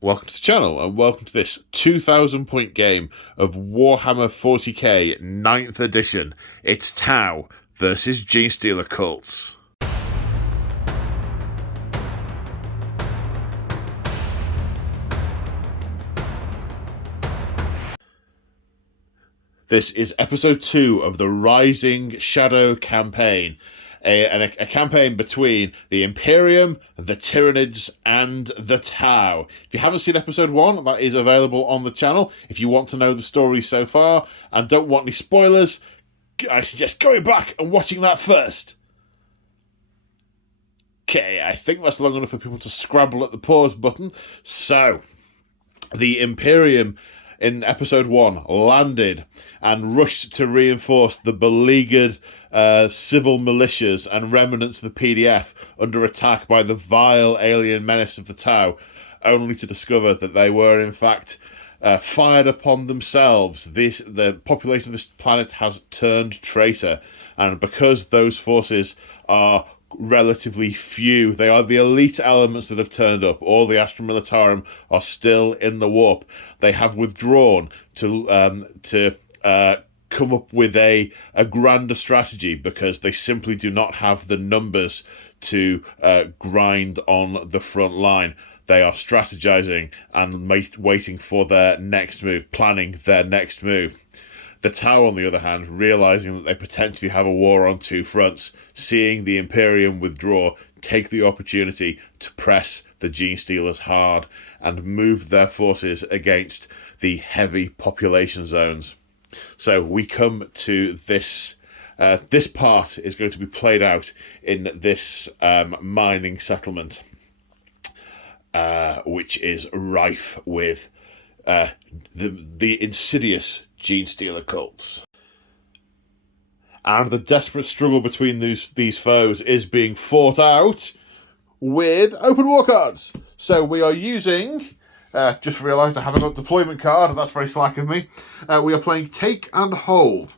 Welcome to the channel and welcome to this 2000 point game of Warhammer 40k 9th edition. It's Tau versus Genestealer Cults. This is episode 2 of the Rising Shadow campaign. A campaign between the Imperium, the Tyranids, and the Tau. If you haven't seen episode 1, that is available on the channel. If you want to know the story so far and don't want any spoilers, I suggest going back and watching that first. Okay, I think that's long enough for people to scrabble at the pause button. So, the Imperium in episode 1 landed and rushed to reinforce the beleaguered civil militias and remnants of the PDF under attack by the vile alien menace of the Tau, only to discover that they were in fact fired upon themselves. The population of this planet has turned traitor, and because those forces are relatively few, they are the elite elements that have turned up. All the Astra Militarum are still in the warp. They have withdrawn to come up with a grander strategy because they simply do not have the numbers to grind on the front line. They are strategizing and waiting for their next move, planning their next move. The Tau, on the other hand, realizing that they potentially have a war on two fronts, seeing the Imperium withdraw, take the opportunity to press the Genestealers hard and move their forces against the heavy population zones. So we come to this. This part is going to be played out in this mining settlement, which is rife with the insidious Genestealer cults. And the desperate struggle between these foes is being fought out with open war cards. So we are using... just realised I haven't got a deployment card, and that's very slack of me. We are playing Take and Hold.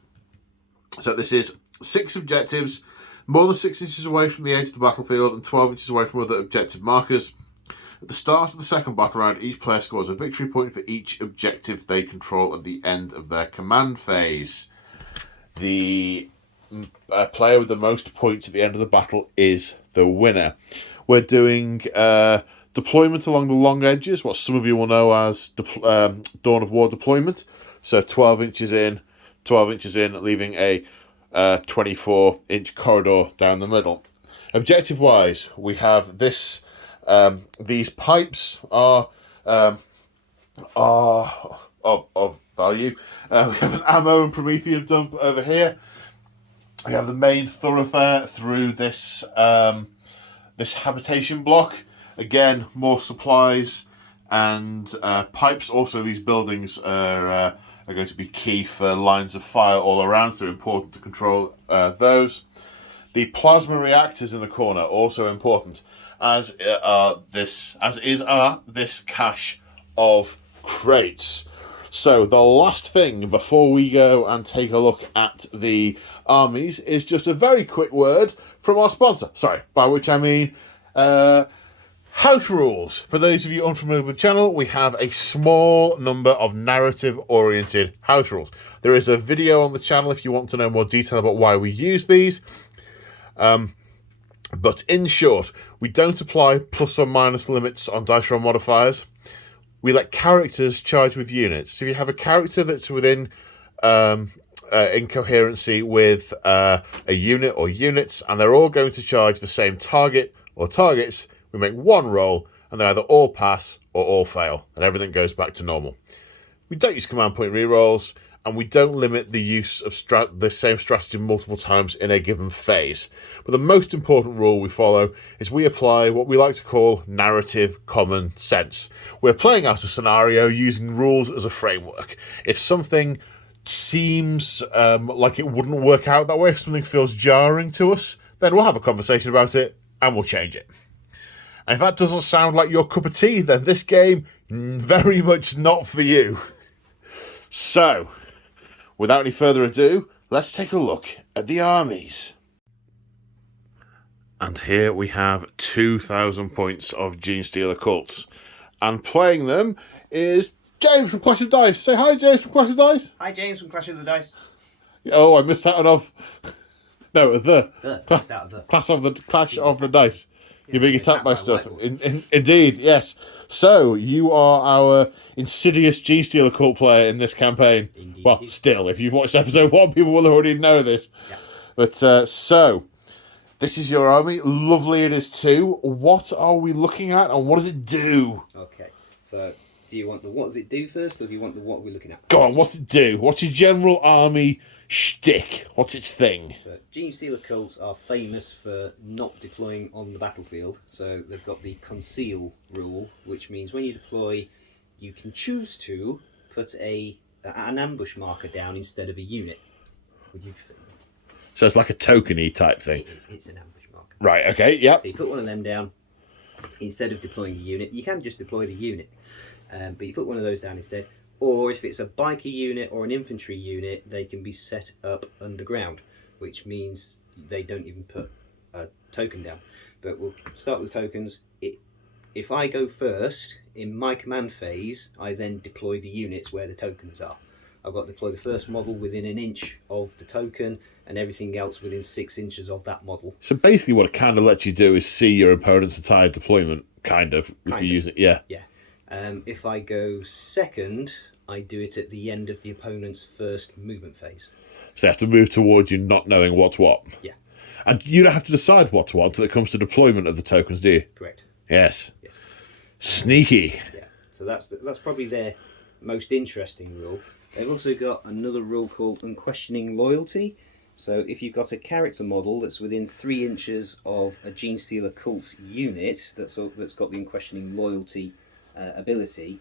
So this is 6 objectives, more than 6 inches away from the edge of the battlefield and 12 inches away from other objective markers. At the start of the second battle round, each player scores a victory point for each objective they control at the end of their command phase. The player with the most points at the end of the battle is the winner. We're doing deployment along the long edges, what some of you will know as Dawn of War deployment. So 12 inches in, leaving a 24-inch corridor down the middle. Objective-wise, we have this. These pipes are of value. We have an ammo and Prometheum dump over here. We have the main thoroughfare through this this habitation block. Again, more supplies and pipes. Also, these buildings are going to be key for lines of fire all around, so important to control those. The plasma reactors in the corner, also important, as is this cache of crates. So the last thing before we go and take a look at the armies is just a very quick word from our sponsor. Sorry, by which I mean house rules. For those of you unfamiliar with the channel, we have a small number of narrative-oriented house rules. There is a video on the channel if you want to know more detail about why we use these. But in short, we don't apply plus or minus limits on dice roll modifiers. We let characters charge with units. So if you have a character that's within incoherency with a unit or units, and they're all going to charge the same target or targets, we make one roll, and they either all pass or all fail, and everything goes back to normal. We don't use command point rerolls, and we don't limit the use of the same strategy multiple times in a given phase. But the most important rule we follow is we apply what we like to call narrative common sense. We're playing out a scenario using rules as a framework. If something seems like it wouldn't work out that way, if something feels jarring to us, then we'll have a conversation about it and we'll change it. And if that doesn't sound like your cup of tea, then this game, very much not for you. So, without any further ado, let's take a look at the armies. And here we have 2,000 points of Genestealer Cults. And playing them is James from Clash of Dice. Say hi, James from Clash of Dice. Hi, James from Clash of the Dice. Oh, I missed that one off. No, Clash of the Dice. You're being attacked by stuff. Indeed, yes. So, you are our insidious Genestealer cult player in this campaign. Indeed. Well, still, if you've watched episode 1, people will already know this. Yeah. But, so, this is your army. Lovely it is too. What are we looking at, and what does it do? Okay, so do you want the what does it do first, or do you want the what we're looking at? Go on, what's it do? What's your general army shtick? What's its thing? So, Genestealer cults are famous for not deploying on the battlefield, so they've got the conceal rule, which means when you deploy, you can choose to put an ambush marker down instead of a unit. Would you? So it's like a tokeny type thing. It is. It's an ambush marker. Right. Okay. Yep. So you put one of them down instead of deploying the unit. You can just deploy the unit, but you put one of those down instead. Or if it's a biker unit or an infantry unit, they can be set up underground, which means they don't even put a token down. But we'll start with tokens. If I go first, in my command phase, I then deploy the units where the tokens are. I've got to deploy the first model within an inch of the token, and everything else within 6 inches of that model. So basically what it kind of lets you do is see your opponent's entire deployment, if you use it. Yeah. Yeah. If I go second, I do it at the end of the opponent's first movement phase. So they have to move towards you not knowing what's what. Yeah. And you don't have to decide what's what until it comes to deployment of the tokens, do you? Correct. Yes. Yes. Sneaky. Yeah. So that's probably their most interesting rule. They've also got another rule called unquestioning loyalty. So if you've got a character model that's within 3 inches of a Genestealer Cults unit that's got the unquestioning loyalty ability,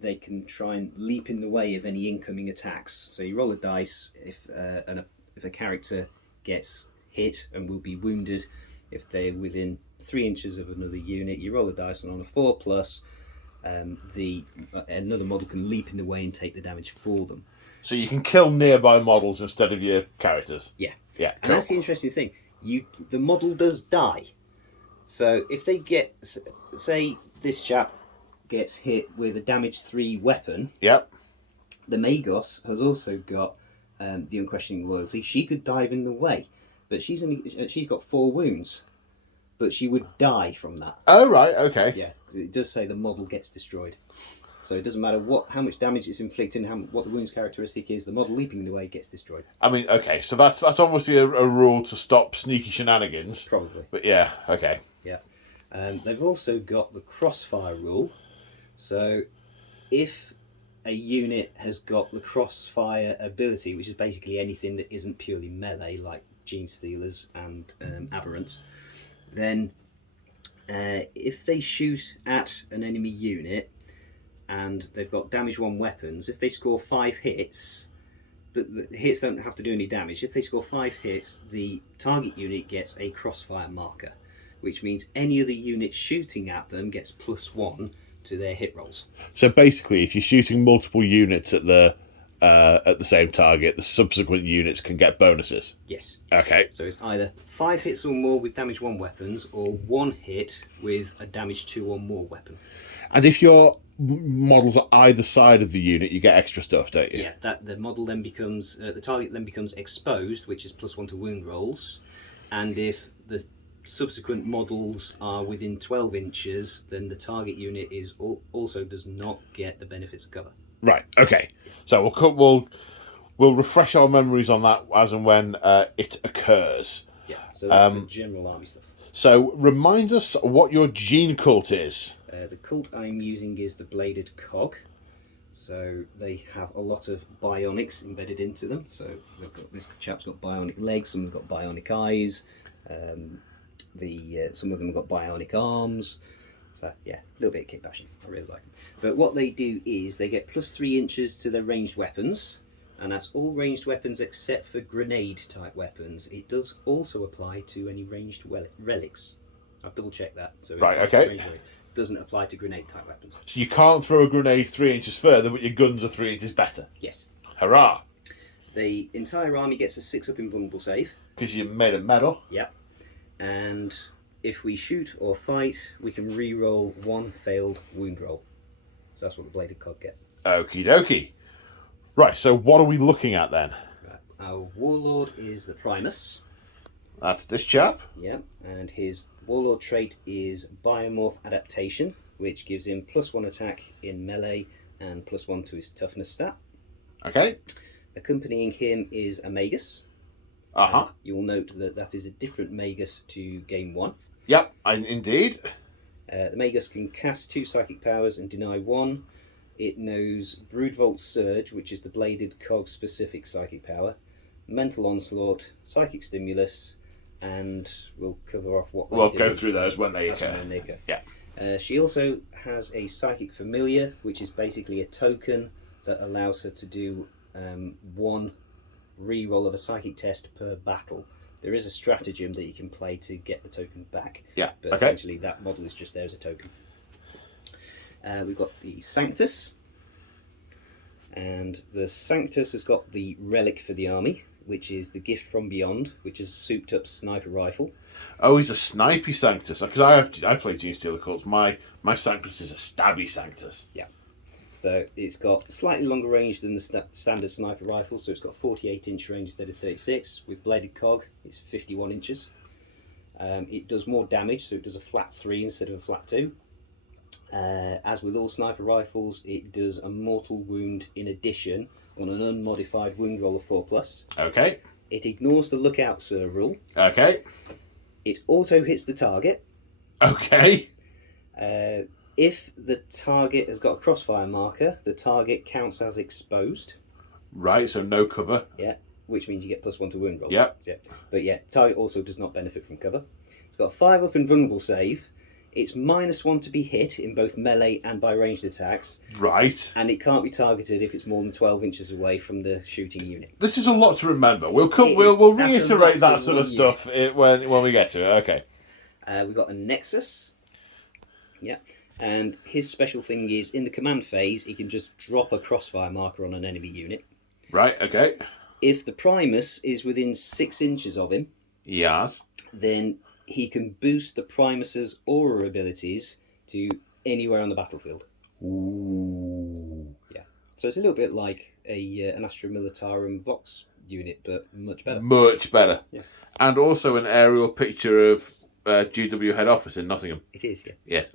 they can try and leap in the way of any incoming attacks. So you roll a dice if a character gets hit and will be wounded. If they're within 3 inches of another unit, you roll a dice, and on a 4+, another model can leap in the way and take the damage for them. So you can kill nearby models instead of your characters. Yeah. Yeah. And cool. that's the interesting thing. The model does die. So if they get, say, this chap gets hit with a damage 3 weapon. Yep. The Magos has also got the unquestioning loyalty. She could dive in the way, but she's got 4 wounds. But she would die from that. Oh, right, okay. Yeah, because it does say the model gets destroyed. So it doesn't matter how much damage it's inflicting, what the wound's characteristic is, the model leaping in the way gets destroyed. I mean, okay, so that's obviously a rule to stop sneaky shenanigans. Probably. But yeah, okay. Yeah. They've also got the crossfire rule. So if a unit has got the crossfire ability, which is basically anything that isn't purely melee, like Genestealers and Aberrants, then if they shoot at an enemy unit and they've got damage 1 weapons, if they score 5 hits, the hits don't have to do any damage. If they score 5 hits, the target unit gets a crossfire marker, which means any other unit shooting at them gets +1 to their hit rolls. So basically, if you're shooting multiple units at the same target, the subsequent units can get bonuses. Yes. Okay. So it's either 5 hits or more with damage 1 weapons, or 1 hit with a damage 2 or more weapon. And if your models are either side of the unit, you get extra stuff, don't you? Yeah, that the model then becomes the target then becomes exposed, which is +1 to wound rolls, and if the subsequent models are within 12 inches, then the target unit also does not get the benefits of cover. Right. Okay. So we'll refresh our memories on that as and when it occurs. Yeah. So that's the general army stuff. So remind us what your gene cult is. The cult I'm using is the Bladed Cog. So they have a lot of bionics embedded into them. So this chap's got bionic legs, some have got bionic eyes, some of them have got bionic arms. So yeah, a little bit of kit bashing. I really like them. But what they do is they get +3 inches to their ranged weapons, and that's all ranged weapons except for grenade type weapons. It does also apply to any ranged relics. I've double checked that. So right, okay. It doesn't apply to grenade type weapons. So you can't throw a grenade 3 inches further, but your guns are 3 inches better. Yes. Hurrah! The entire army gets a 6-up invulnerable save. Because you're made of metal. Yep. And if we shoot or fight, we can re-roll one failed wound roll. So that's what the Bladed Cog get. Okie dokie. Right, so what are we looking at then? Right. Our Warlord is the Primus. That's this chap. Yeah, and his Warlord trait is Biomorph Adaptation, which gives him +1 attack in melee and +1 to his toughness stat. Okay. Accompanying him is a Magus. Uh-huh. You'll note that that is a different Magus to Game 1. Yep, indeed. The Magus can cast 2 psychic powers and deny 1. It knows Broodvolt Surge, which is the Bladed Cog specific psychic power, Mental Onslaught, Psychic Stimulus, and we'll cover off what We'll they go do. through those when they That's occur. when they occur. Yeah. She also has a Psychic Familiar, which is basically a token that allows her to do one re-roll of a psychic test per battle. There is a stratagem that you can play to get the token back. Yeah, But okay. essentially that model is just there as a token. We've got the Sanctus. And the Sanctus has got the Relic for the army, which is the Gift from Beyond, which is a souped up sniper rifle. Oh, he's a snipey Sanctus. Because I play Genestealer Cults. My Sanctus is a stabby Sanctus. Yeah. So it's got slightly longer range than the standard sniper rifle, so it's got 48-inch range instead of 36. With Bladed Cog, it's 51 inches. It does more damage, so it does a flat 3 instead of a flat 2. As with all sniper rifles, it does a mortal wound in addition on an unmodified wound roll of 4+. Okay. It ignores the Lookout Sir rule. Okay. It auto hits the target. Okay. If the target has got a crossfire marker, the target counts as exposed. Right, so no cover. Yeah, which means you get +1 to wound rolls. Yep. Yeah. But yeah, target also does not benefit from cover. It's got a 5-up invulnerable save. It's -1 to be hit in both melee and by ranged attacks. Right. And it can't be targeted if it's more than 12 inches away from the shooting unit. This is a lot to remember. We'll It is. we'll That's a reiterate lot that for sort of one stuff when we get to it. Okay. We've got a Nexus. Yeah. And his special thing is, in the command phase, he can just drop a crossfire marker on an enemy unit. Right, okay. If the Primus is within 6 inches of him, Yes. then he can boost the Primus's aura abilities to anywhere on the battlefield. Ooh. Yeah. So it's a little bit like an Astra Militarum Vox unit, but much better. Much better. Yeah. And also an aerial picture of GW head office in Nottingham. It is, yeah. Yes.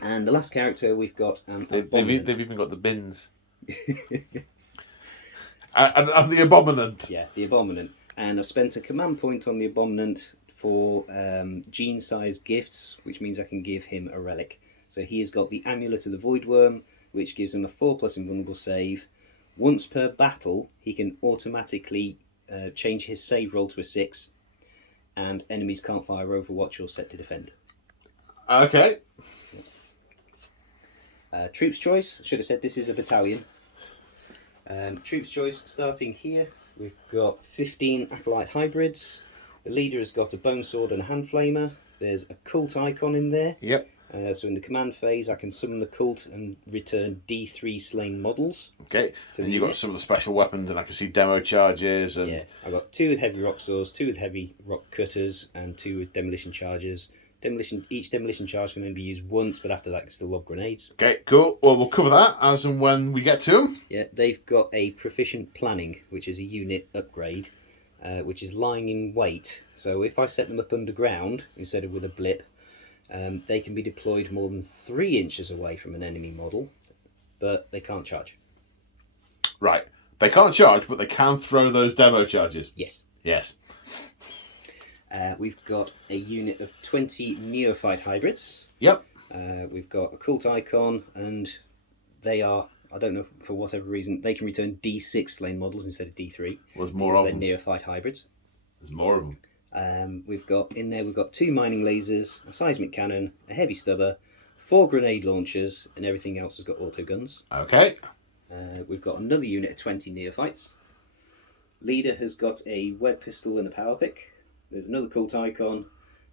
And the last character we've got They've Abominant. even got the bins. and the Abominant. Yeah, the Abominant. And I've spent a command point on the Abominant for gene-sized gifts, which means I can give him a relic. So he has got the Amulet of the Voidworm, which gives him a 4+ invulnerable save. Once per battle, he can automatically change his save roll to a 6, and enemies can't fire Overwatch or set to defend. Okay. Troops choice, should have said this is a battalion. Troops choice, starting here, we've got 15 Acolyte Hybrids. The leader has got a Bone Sword and a Hand Flamer. There's a cult icon in there. Yep. So in the command phase, I can summon the cult and return D3 slain models. Okay. And you've got some of the special weapons, and I can see demo charges. And Yeah, I've got 2 with heavy rock swords, 2 with heavy rock cutters, and 2 with demolition charges. Each demolition charge can only be used once, but after that, I can still lob grenades. Okay, cool. Well, we'll cover that as and when we get to them. Yeah, they've got a proficient planning, which is a unit upgrade, which is lying in wait. So if I set them up underground instead of with a blip, they can be deployed more than 3 inches away from an enemy model, but they can't charge. Right. They can't charge, but they can throw those demo charges. Yes. Yes. We've got a unit of 20 neophyte hybrids. Yep. We've got a cult icon, and they are, I don't know, for whatever reason, they can return D6 slain models instead of D3. There's more of they're them. neophyte hybrids. There's more of them. We've got 2 mining lasers, a seismic cannon, a heavy stubber, 4 grenade launchers, and everything else has got auto guns. Okay. We've got another unit of 20 neophytes. Leader has got a web pistol and a power pick. There's another cult icon,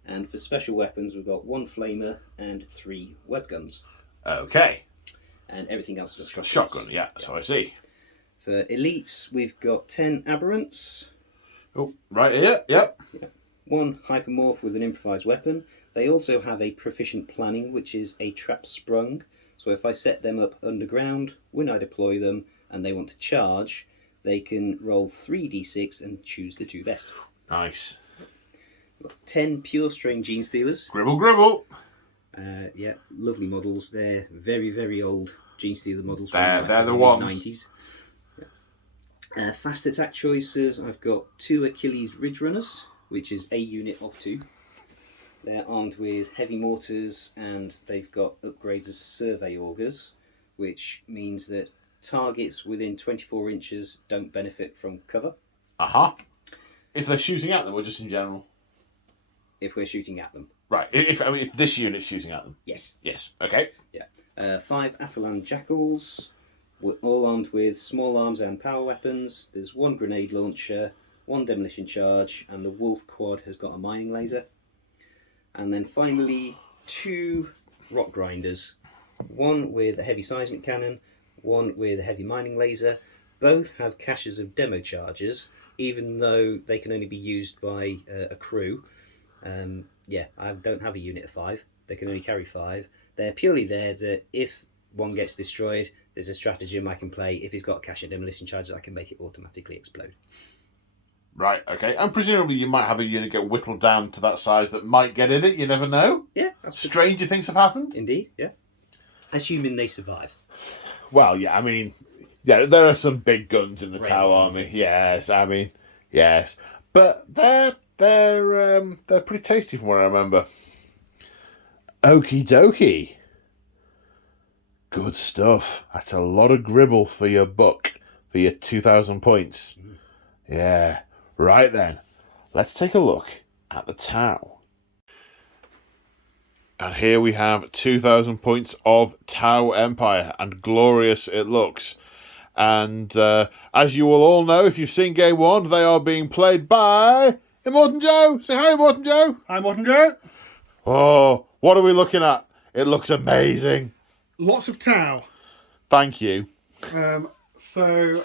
and for special weapons we've got 1 flamer and 3 web guns. Okay. And everything else has got Shotgun, yeah, so I see. For elites we've got 10 aberrants. Oh, right here, yep. one hypermorph with an improvised weapon. They also have a proficient planning, which is a trap sprung. So if I set them up underground, when I deploy them and they want to charge, they can roll 3d6 and choose the 2 best. Nice. We've got 10 pure strain Genestealers. Gribble, gribble. Yeah, lovely models. They're very, very old Genestealer models. They're the ones. 90s. Fast attack choices. I've got 2 Achilles Ridge Runners, which is a unit of 2. They're armed with heavy mortars and they've got upgrades of survey augers, which means that targets within 24 inches don't benefit from cover. If they're shooting at them or just in general? If we're shooting at them. Right. If this unit's shooting at them? Yes. Yes. Okay. Yeah. 5 Athalan Jackals. We're all armed with small arms and power weapons. There's 1 grenade launcher, 1 demolition charge, and the Wolf Quad has got a mining laser. And then finally 2 rock grinders. 1 with a heavy seismic cannon, 1 with a heavy mining laser. Both have caches of demo charges, even though they can only be used by a crew. I don't have a unit of 5. They can only carry 5. They're purely there that if one gets destroyed, there's a stratagem I can play. If he's got a cache of demolition charges, I can make it automatically explode. Right, okay. And presumably you might have a unit get whittled down to that size that might get in it. You never know. Yeah. Stranger things have happened. Indeed, yeah. Assuming they survive. Well, yeah, I mean, yeah, there are some big guns in the Tau army. Yes, I mean, yes. But they're pretty tasty from what I remember. Okie dokie. Good stuff. That's a lot of gribble for your buck, for your 2,000 points. Yeah. Right then, let's take a look at the Tau. And here we have 2,000 points of Tau Empire, and glorious it looks. And as you will all know, if you've seen Game 1, they are being played by Immortan Joe. Say hi, Immortan Joe. Hi, Immortan Joe. Oh, what are we looking at? It looks amazing. Lots of Tau. Thank you. So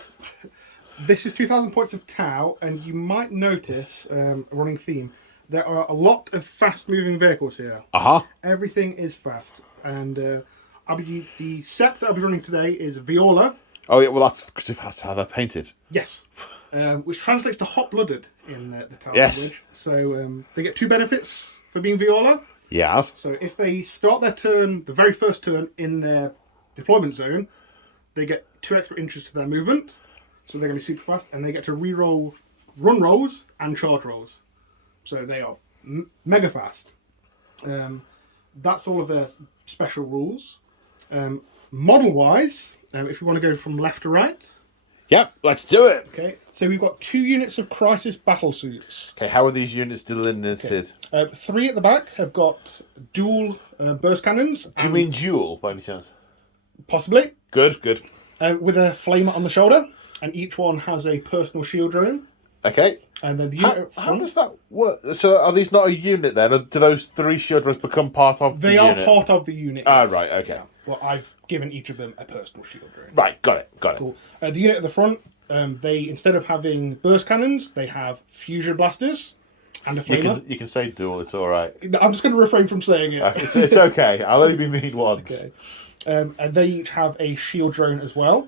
this is 2,000 points of Tau, and you might notice a running theme. There are a lot of fast-moving vehicles here. Everything is fast, and the set that I'll be running today is Viola. Oh yeah, well that's how they're painted. Yes, which translates to hot-blooded in the Tau Yes. language. So they get 2 benefits for being Viola. Yes. So if they start their turn, the very first turn in their deployment zone, they get 2 extra inches to their movement. So they're going to be super fast, and they get to re-roll run rolls and charge rolls. So they are mega fast. That's all of their special rules. Model-wise, if you want to go from left to right. Yep, let's do it. Okay, so we've got 2 units of Crisis battle suits. Okay, how are these units delineated? 3 at the back have got dual burst cannons. Do you mean dual, by any chance? Possibly. Good. With a flamer on the shoulder, and each one has a personal shield drone. Okay. And then the unit how does that work? So are these not a unit then? Or do those 3 shield drones become part of the unit? They are part of the unit. Ah, right, okay. Well, I've given each of them a personal shield drone. Right, got it. Cool. The unit at the front, they, instead of having burst cannons, they have fusion blasters and a flamer. You can say dual, it's alright. I'm just going to refrain from saying it. It's okay, I'll only be mean once. Okay. And they each have a shield drone as well.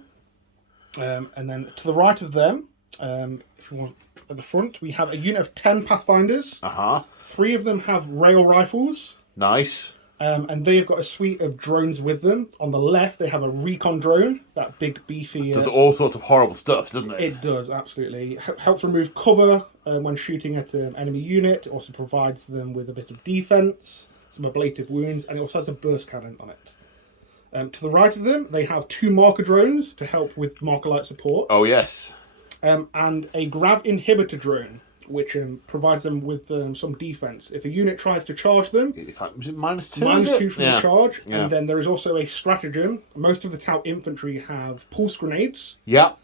And then to the right of them, if you want, at the front, we have a unit of 10 Pathfinders. 3 of them have rail rifles. Nice. And they've got a suite of drones with them. On the left, they have a recon drone, that big beefy... Does all sorts of horrible stuff, doesn't it? It does, absolutely. Helps remove cover when shooting at an enemy unit. It also provides them with a bit of defense, some ablative wounds, and it also has a burst cannon on it. To the right of them, they have 2 marker drones to help with marker light support. Oh, yes. And a grav inhibitor drone, which provides them with some defense. If a unit tries to charge them, It's like, was it -2? -2 from the charge. Yeah. And then there is also a stratagem. Most of the Tau infantry have pulse grenades, Yep.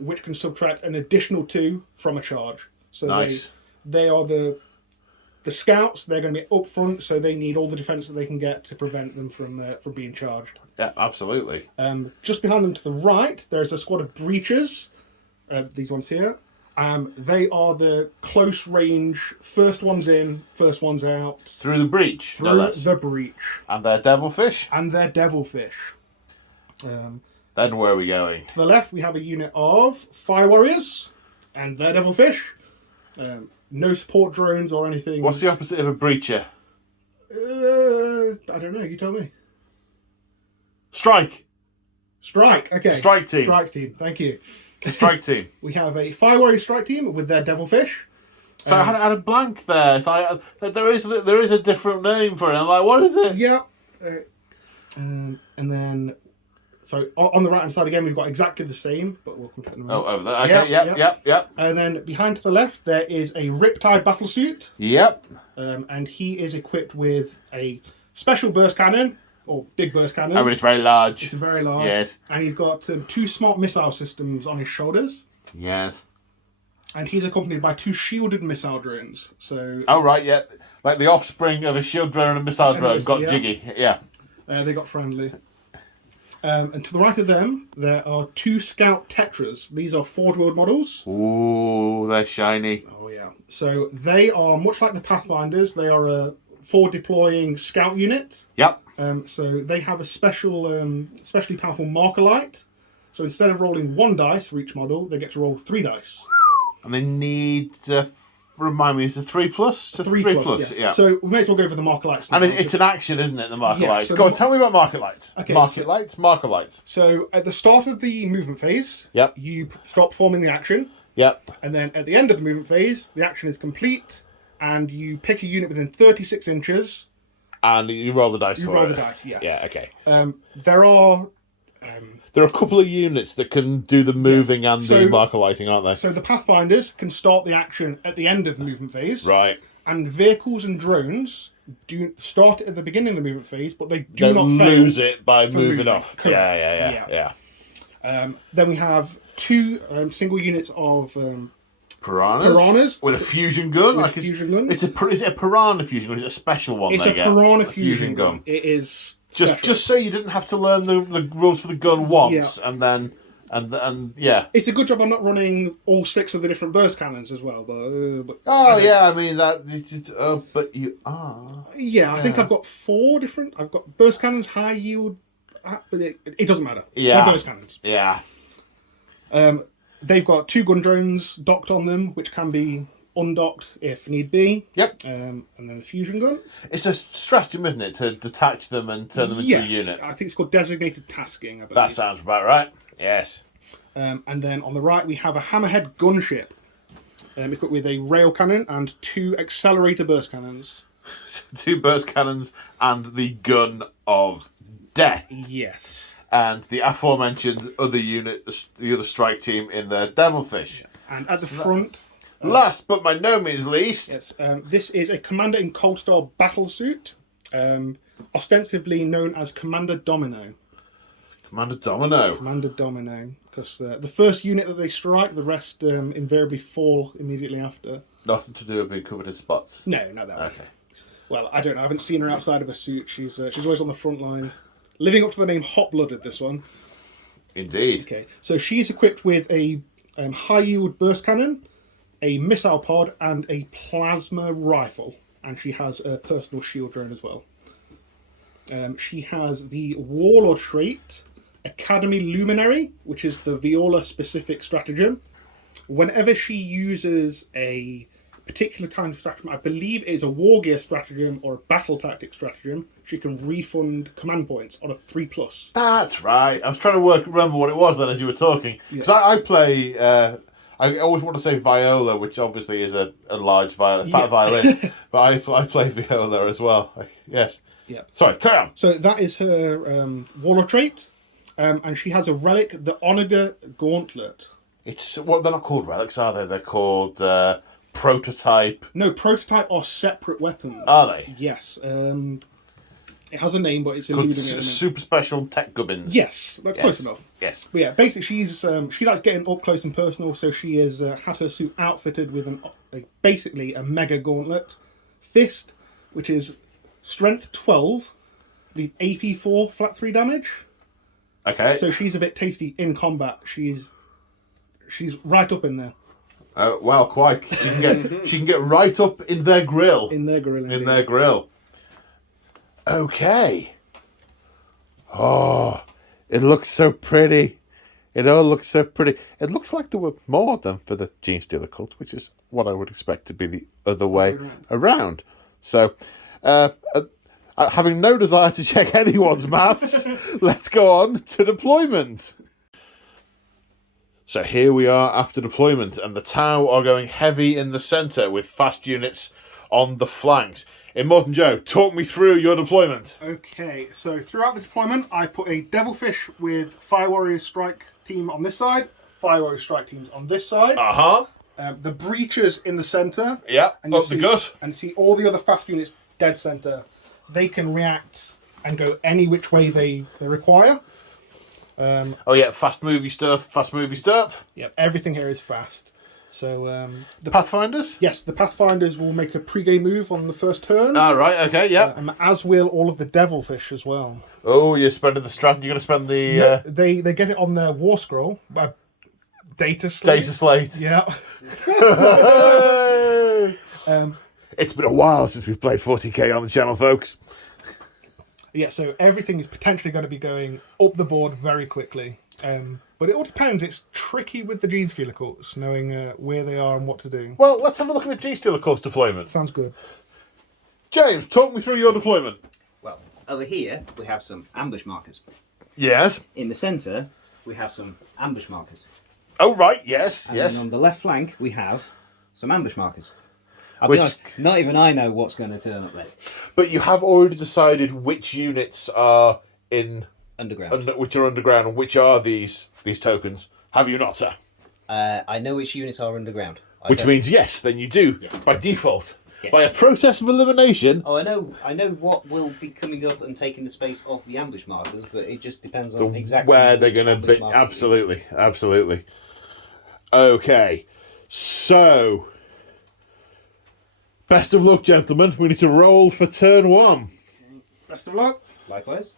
which can subtract an additional 2 from a charge. So Nice. they are the scouts. They're going to be up front, so they need all the defense that they can get to prevent them from being charged. Yeah, absolutely. Just behind them to the right, there's a squad of breachers. These ones here. They are the close range, first ones in, first ones out. Through the breach, no Through less. the breach. And they're devilfish? And they're devilfish. Then where are we going? To the left, we have a unit of Fire Warriors, and they're devilfish. No support drones or anything. What's the opposite of a breacher? I don't know, you tell me. Strike! Strike, okay. Strike team. Strike team, thank you. Strike team. We have a Fire Warrior strike team with their devilfish. So I had a blank there. It's like, there is a different name for it. I'm like, what is it? Yeah. And then, so on the right hand side again, we've got exactly the same, but we'll come to it in a minute. Oh, over there. Okay, yep. And then behind to the left, there is a Riptide battlesuit. Yep. And he is equipped with a special burst cannon, or big burst cannon. I mean, it's very large. It's very large. Yes. And he's got 2 smart missile systems on his shoulders. Yes. And he's accompanied by 2 shielded missile drones. So. Oh, right, yeah. Like the offspring of a shield drone and a missile drone got jiggy. Yeah. They got friendly. And to the right of them, there are 2 Scout Tetras. These are Forge World models. Ooh, they're shiny. Oh, yeah. So they are, much like the Pathfinders, they are a forward deploying scout unit. Yep. So they have a especially powerful marker light. So instead of rolling 1 dice for each model, they get to roll 3 dice. And they need to remind me, it's a 3+? To 3+, yeah. So we may as well go for the marker lights. And it's an action, isn't it, the marker lights? So Go on, tell me about marker lights. Okay, Marker lights. So at the start of the movement phase, Yep. you start performing the action. Yep. And then at the end of the movement phase, the action is complete, and you pick a unit within 36 inches. And you roll the dice for it. You roll the dice, yes. Yeah, okay. There are a couple of units that can do the moving and the marker lighting, aren't there? So the Pathfinders can start the action at the end of the movement phase. Right. And vehicles and drones do start at the beginning of the movement phase, but they Don't not fail lose it by moving off. Correct. Yeah. Then we have 2 single units of piranhas with a fusion gun. With fusion guns. Is it a piranha fusion gun? Is it a special one? It's a piranha fusion gun. It is just so you didn't have to learn the rules for the gun once, and then yeah. It's a good job I'm not running all 6 of the different burst cannons as well. But I mean that. But you are. Yeah, I think I've got 4 different. I've got burst cannons, high yield, but it doesn't matter. Yeah, they're burst cannons. Yeah. They've got 2 gun drones docked on them, which can be undocked if need be. Yep. And then a fusion gun. It's a stratagem, isn't it, to detach them and turn them into a unit? I think it's called designated tasking, I believe. That sounds about right. Yes. And then on the right we have a hammerhead gunship, equipped with a rail cannon and 2 accelerator burst cannons. 2 burst cannons and the gun of death. Yes. And the aforementioned other unit, the other strike team in the Devilfish. And at the front... last but by no means least... Yes, this is a Commander in Cold Star battlesuit, ostensibly known as Commander Domino. Commander Domino. Because the first unit that they strike, the rest invariably fall immediately after. Nothing to do with being covered in spots? No, not that way. Okay. Well, I don't know. I haven't seen her outside of a suit. She's always on the front line. Living up to the name Hot-Blooded, this one. Indeed. Okay, so she's equipped with a high-yield burst cannon, a missile pod, and a plasma rifle. And she has a personal shield drone as well. She has the Warlord trait, Academy Luminary, which is the Viola-specific stratagem. Whenever she uses a particular kind of stratagem, I believe it is a war gear stratagem or a battle tactic stratagem, she can refund command points on a 3+. That's right. I was trying to remember what it was then as you were talking. Because I play... I always want to say viola, which obviously is a large fat violin, but I play viola as well. Yes. Yeah. Sorry, carry on. So that is her Warlord trait, and she has a relic, the Onager Gauntlet. They're not called relics, are they? They're called prototype. No, prototype are separate weapons. Are they? Yes. It has a name, but it's eluding it. Super special tech gubbins. Yes, that's close enough. Yes. But yeah, basically she likes getting up close and personal, so she has had her suit outfitted with basically a mega gauntlet, fist, which is strength 12, the AP 4, flat 3 damage. Okay. So she's a bit tasty in combat. She's right up in there. Well, quite. She can get right up in their grill. In their grill. In their grill. Okay. Oh, it looks so pretty. It all looks so pretty. It looks like there were more than for the Genestealer Cult, which is what I would expect to be the other way around. So, having no desire to check anyone's maths, let's go on to deployment. So here we are after deployment, and the Tau are going heavy in the centre with fast units on the flanks. Immortan Joe, talk me through your deployment. Okay, so throughout the deployment, I put a Devilfish with Fire Warrior Strike team on this side, Fire Warrior Strike teams on this side. The Breachers in the centre. Yeah, and up the gut. And see all the other fast units dead centre. They can react and go any which way they require. Fast movie stuff. Yep, everything here is fast. So the Pathfinders? Yes, the Pathfinders will make a pre-game move on the first turn. Right, okay, yeah. As will all of the Devilfish as well. Oh, you're spending the strat. You're going to spend the... Yeah, they get it on their War Scroll. Data Slate. Data Slate. Yeah. It's been a while since we've played 40k on the channel, folks. Yeah, so everything is potentially going to be going up the board very quickly. But it all depends. It's tricky with the Genestealer Cults, knowing where they are and what to do. Well, let's have a look at the Genestealer Cults deployment. Sounds good. James, talk me through your deployment. Well, over here we have some ambush markers. Yes. In the centre we have some ambush markers. Oh, right, yes, And yes. then on the left flank we have some ambush markers. I'll be honest, not even I know what's going to turn up there. But you have already decided which units are in... Underground. Which are underground and which are these tokens. Have you not, sir? I know which units are underground. Which means yes, then you do, by default. Yes. By a process of elimination. Oh, I know what will be coming up and taking the space of the ambush markers, but it just depends on exactly where they're going to be. Absolutely, absolutely. Okay, so... Best of luck, gentlemen. We need to roll for turn 1. Best of luck. Likewise.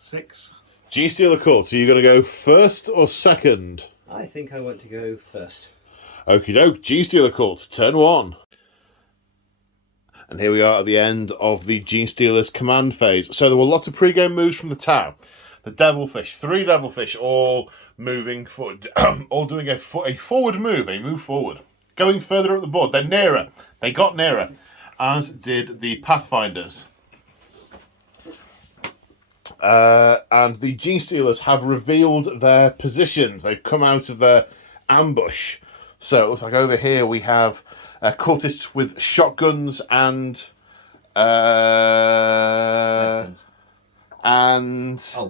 6. Genestealer Cults, are you going to go first or second? I think I want to go first. Okie doke, Genestealer Cults, turn 1. And here we are at the end of the Genestealer's command phase. So there were lots of pre-game moves from the Tau. The Devilfish, 3 Devilfish, all moving forward, all doing a forward move, a move forward. Going further up the board. They're nearer. They got nearer. As did the Pathfinders. And the Genestealers have revealed their positions. They've come out of their ambush. So it looks like over here we have cultists with shotguns and...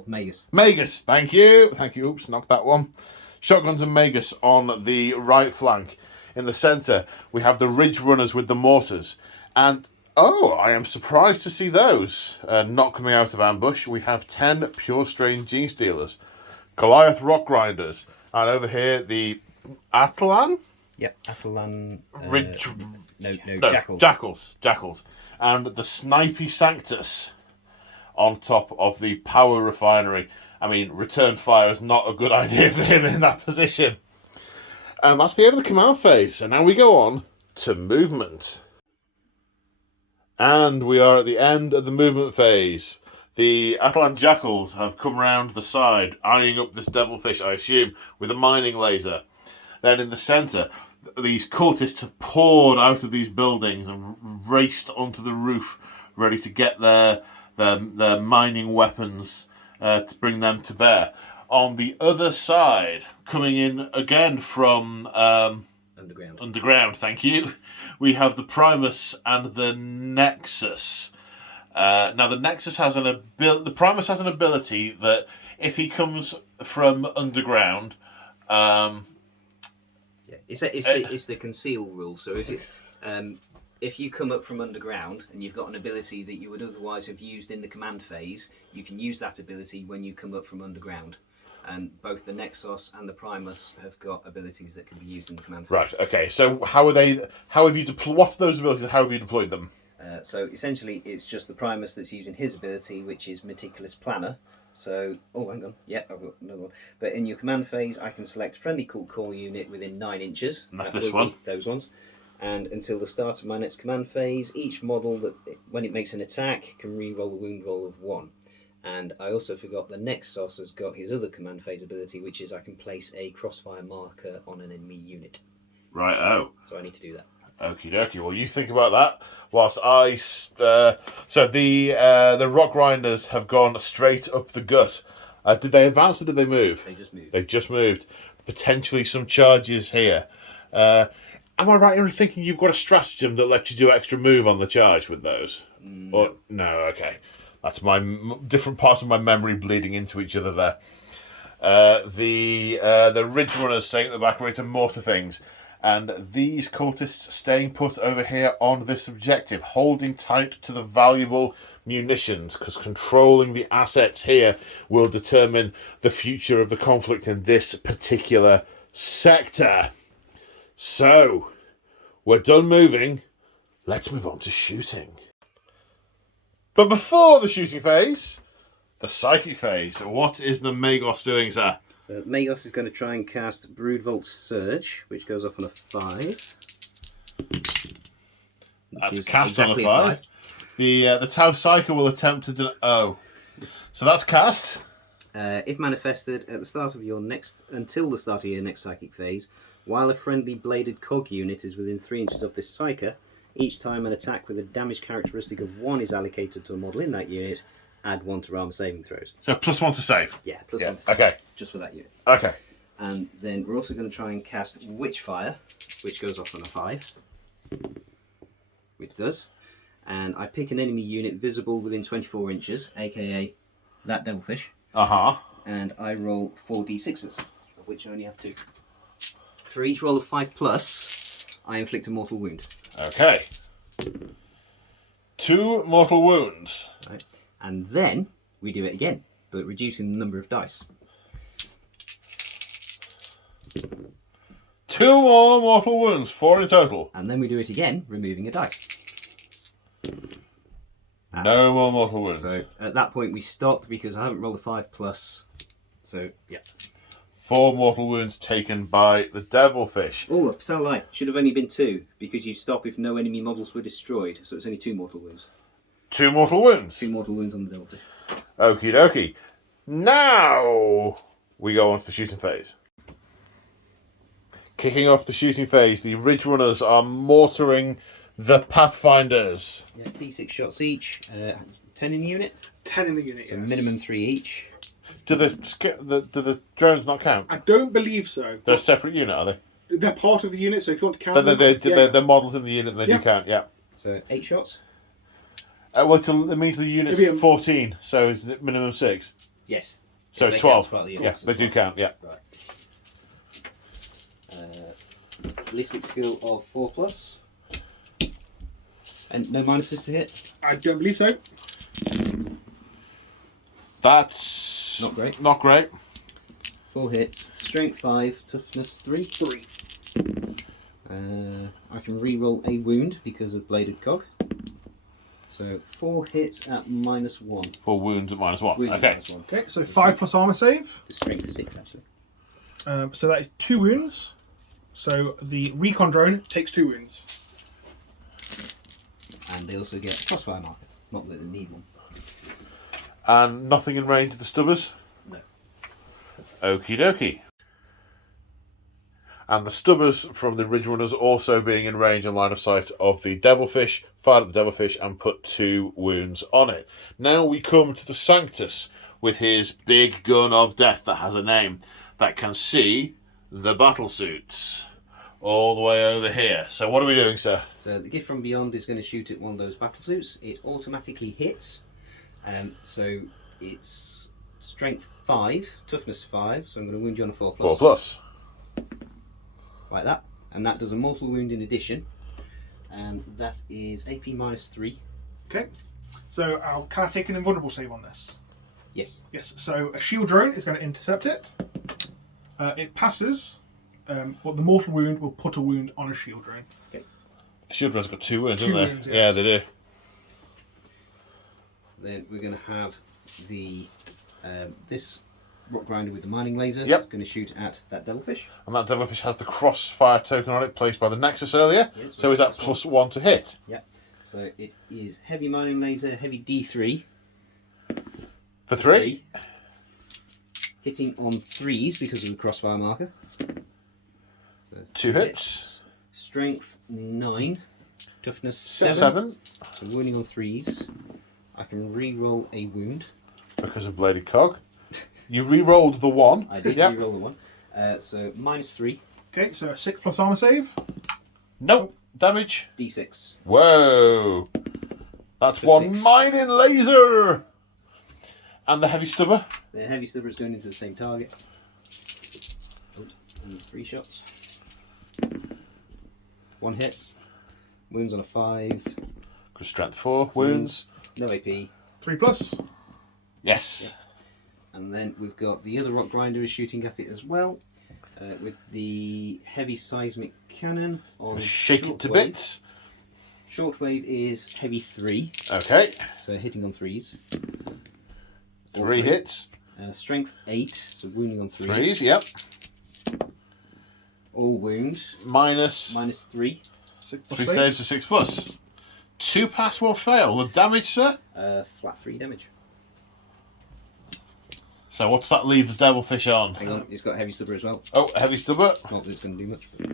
Magus. Magus, thank you. Thank you. Oops, knocked that one. Shotguns and Magus on the right flank. In the centre, we have the Ridge Runners with the mortars. And, I am surprised to see those not coming out of ambush. We have 10 Pure Strain Genestealers. Goliath Rock Grinders. And over here, the Atalan? Yep, Atalan... Jackals. Jackals. And the Snipey Sanctus on top of the Power Refinery. I mean, return fire is not a good idea for him in that position. And that's the end of the command phase. So now we go on to movement. And we are at the end of the movement phase. The Atalan Jackals have come round the side, eyeing up this Devilfish, I assume, with a mining laser. Then in the centre, these cultists have poured out of these buildings and raced onto the roof, ready to get their mining weapons to bring them to bear. On the other side, coming in again from underground, thank you. We have the Primus and the Nexus. Now the Nexus has the Primus has an ability that if he comes from underground, it's the conceal rule. So if you come up from underground and you've got an ability that you would otherwise have used in the command phase, you can use that ability when you come up from underground. And both the Nexus and the Primus have got abilities that can be used in the command phase. Right, okay. So how have you deployed, what are those abilities and how have you deployed them? So essentially it's just the Primus that's using his ability, which is Meticulous Planner, So, oh, hang on. Yeah, I've got another one. But in your command phase, I can select friendly cult core unit within 9 inches. And that's That this will be one. those ones. And until the start of my next command phase, each model that, when it makes an attack, can re-roll a wound roll of 1. And I also forgot the Nexus has got his other command phase ability, which is I can place a crossfire marker on an enemy unit. Right, oh. So I need to do that. Okie dokie. Well, you think about that whilst I. So the Rock Grinders have gone straight up the gut. Did they advance or did they move? They just moved. They just moved. Potentially some charges here. Am I right in thinking you've got a stratagem that lets you do extra move on the charge with those? No. Or no? Okay, that's my different parts of my memory bleeding into each other there. The Ridge Runners staying at the back ready to mortar things. And these cultists staying put over here on this objective, holding tight to the valuable munitions, because controlling the assets here will determine the future of the conflict in this particular sector. So, we're done moving. Let's move on to shooting. But before the shooting phase, the psychic phase. What is the Magos doing, sir? So Magos is going to try and cast Broodvolt Surge, which goes off on a 5. That's cast on a 5. The Tau Psyker will attempt to... So that's cast. If manifested at the start of your next... Until the start of your next psychic phase, while a friendly bladed cog unit is within 3 inches of this Psyker, each time an attack with a damage characteristic of 1 is allocated to a model in that unit, add 1 to armor saving throws. So +1 to save. Yeah, +1 to save. Okay. Just for that unit. Okay. And then we're also going to try and cast Witchfire, which goes off on a 5. Which does. And I pick an enemy unit visible within 24 inches, aka that Devilfish. Uh-huh. And I roll 4d6s, of which I only have 2. For each roll of 5+, I inflict a mortal wound. Okay. 2 mortal wounds. Right. And then we do it again, but reducing the number of dice. 2 more mortal wounds, 4 in total. And then we do it again, removing a dice. No more mortal wounds. So at that point we stop because I haven't rolled a 5+. So yeah. 4 mortal wounds taken by the Devilfish. Oh, I tell a lie. Should have only been 2 because you stop if no enemy models were destroyed. So it's only 2 mortal wounds. 2 mortal wounds. 2 mortal wounds on the Devilfish. Okie dokie. Now we go on to the shooting phase. Kicking off the shooting phase, the Ridge Runners are mortaring the Pathfinders. Yeah, d6 shots each. 10 in the unit. 10 in the unit, So yes. minimum 3 each. Do the drones not count? I don't believe so. They're a separate unit, are they? They're part of the unit, so if you want to count them... They're models in the unit, they do count, yeah. So 8 shots? Well, it means the unit's 14, so is it minimum 6? Yes. So it's 12. Yeah, they do count, yeah. Right. Ballistic skill of 4+. And no minuses to hit? I don't believe so. That's Not great. Not great. 4 hits. Strength 5, toughness 3. 3. I can re-roll a wound because of bladed cog. So 4 hits at -1. 4 wounds at -1. Wounds Okay. at -1. Okay, so 5 plus armor save. Strength 6 actually. So that is 2 wounds. So the recon drone takes 2 wounds. And they also get a crossfire marker. Not that they need one. And nothing in range of the Stubbers? No. Okie dokie. And the Stubbers from the Ridge Runners also being in range and line of sight of the Devilfish, fired at the Devilfish and put 2 wounds on it. Now we come to the Sanctus with his big gun of death that has a name that can see the battle suits all the way over here. So what are we doing, sir? So the gift from beyond is going to shoot at one of those battle suits. It automatically hits. So it's strength 5, toughness 5. So I'm going to wound you on a 4+. 4+. Like that. And that does a mortal wound in addition. And that is AP -3. Okay. So can I take an invulnerable save on this? Yes. Yes. So a shield drone is going to intercept it. It passes. But the mortal wound will put a wound on a shield drone. Okay. The shield drone's got 2 wounds, 2 haven't they? wounds, yes. Yeah, they do. Then we're going to have the This rock grinder with the mining laser Yep. is going to shoot at that devilfish. And that devilfish has the crossfire token on it placed by the Nexus earlier. Yes, So is that plus +1 to hit? Yep. So it is heavy mining laser, heavy D3. For 3? Hitting on 3s because of the crossfire marker. So 2 hits. Strength 9. Toughness 7. 7. So wounding on 3s. I can re-roll a wound. Because of Bladed Cog. You re-rolled the 1. I did Yep. re-roll the 1. So -3. Okay, so a 6 plus armor save. Nope. Damage. D6. Whoa. That's For 1 6. mining laser. And the heavy stubber. The heavy stubber is going into the same target. And 3 shots. 1 hit. Wounds on a 5. Because strength 4. Wounds. No AP. 3 plus. Yes. And then we've got the other rock grinder is shooting at it as well. With the heavy seismic cannon on Shake it to shortwave. bits. Shortwave is heavy 3. Okay. So hitting on 3s. 3 hits. Strength 8, so wounding on 3s. 3s, yep. All wounds. Minus -3. 6 plus 3 save. saves to 6 plus. 2 pass, 1 fail. The damage, sir? Flat 3 damage. So what's that leave the devilfish on? Hang on, it's got heavy stubber as well. Oh, heavy stubber. Not that it's going to do much. But,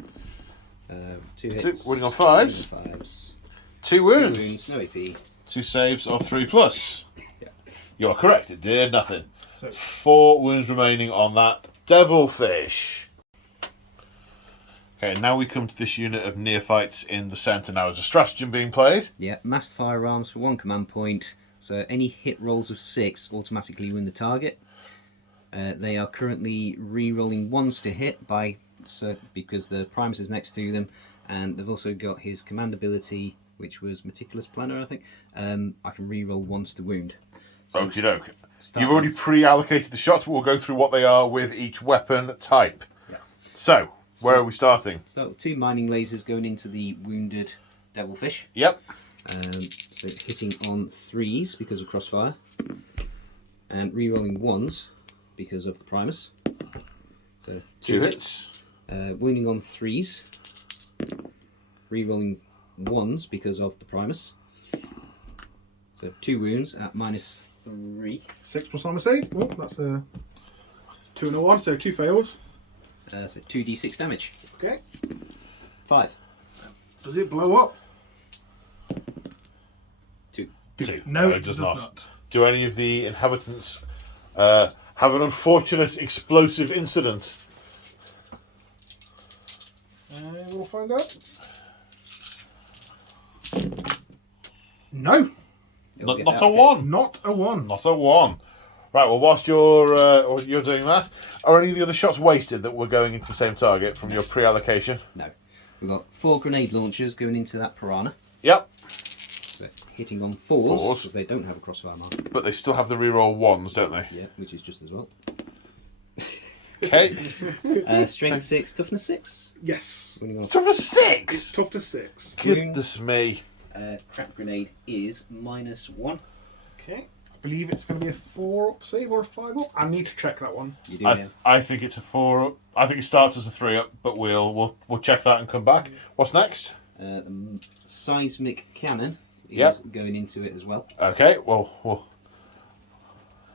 2 2, hits. wounding on 5s. Wounding on 5s. 2 2 wounds. wounds, no AP. 2 saves of 3 plus. Yeah. You are correct, it did nothing. So 4 wounds remaining on that devilfish. Okay, now we come to this unit of neophytes in the centre. Now, is a stratagem being played? Yeah, massed firearms for 1 command point. So any hit rolls of 6 automatically win the target. They are currently re-rolling 1s to hit because the Primus is next to them, and they've also got his command ability, which was Meticulous Planner, I think. I can re-roll 1s to wound. So Okie doke. start You've already with- pre-allocated the shots, but we'll go through what they are with each weapon type. Yeah. So, where are we starting? So 2 mining lasers going into the wounded devilfish. Yep. So hitting on 3s because of crossfire, and re-rolling 1s because of the Primus. So 2 hits. wounding on 3s, re-rolling 1s because of the Primus. So 2 wounds at -3. 6 plus armor save. Oh, that's a 2 and a 1, so 2 fails. So 2d6 damage. Okay. 5. Does it blow up? 2. 2. No, it does not. Do any of the inhabitants have an unfortunate explosive incident? We'll find out. No, It'll get Not out a of it. 1. not a 1. Not a 1. Right, well, whilst you're doing that, are any of the other shots wasted that were going into the same target from your pre-allocation? No. We've got 4 grenade launchers going into that piranha. Yep, So hitting on 4s Fours. because they don't have a crossfire marker. but they still have the reroll 1s, don't they? Yeah, which is just as well. Okay. Strength 6, toughness 6. Yes. Winning on Tough for It's 6! tough to 6. Goodness me. crack grenade is -1. Okay. I believe it's going to be a 4 up save or a 5 up. I need to check that one. You do have I think it's a 4 up. I think it starts as a 3 up, but we'll check that and come back. What's next? the seismic cannon is Yep. going into it as well. Okay, well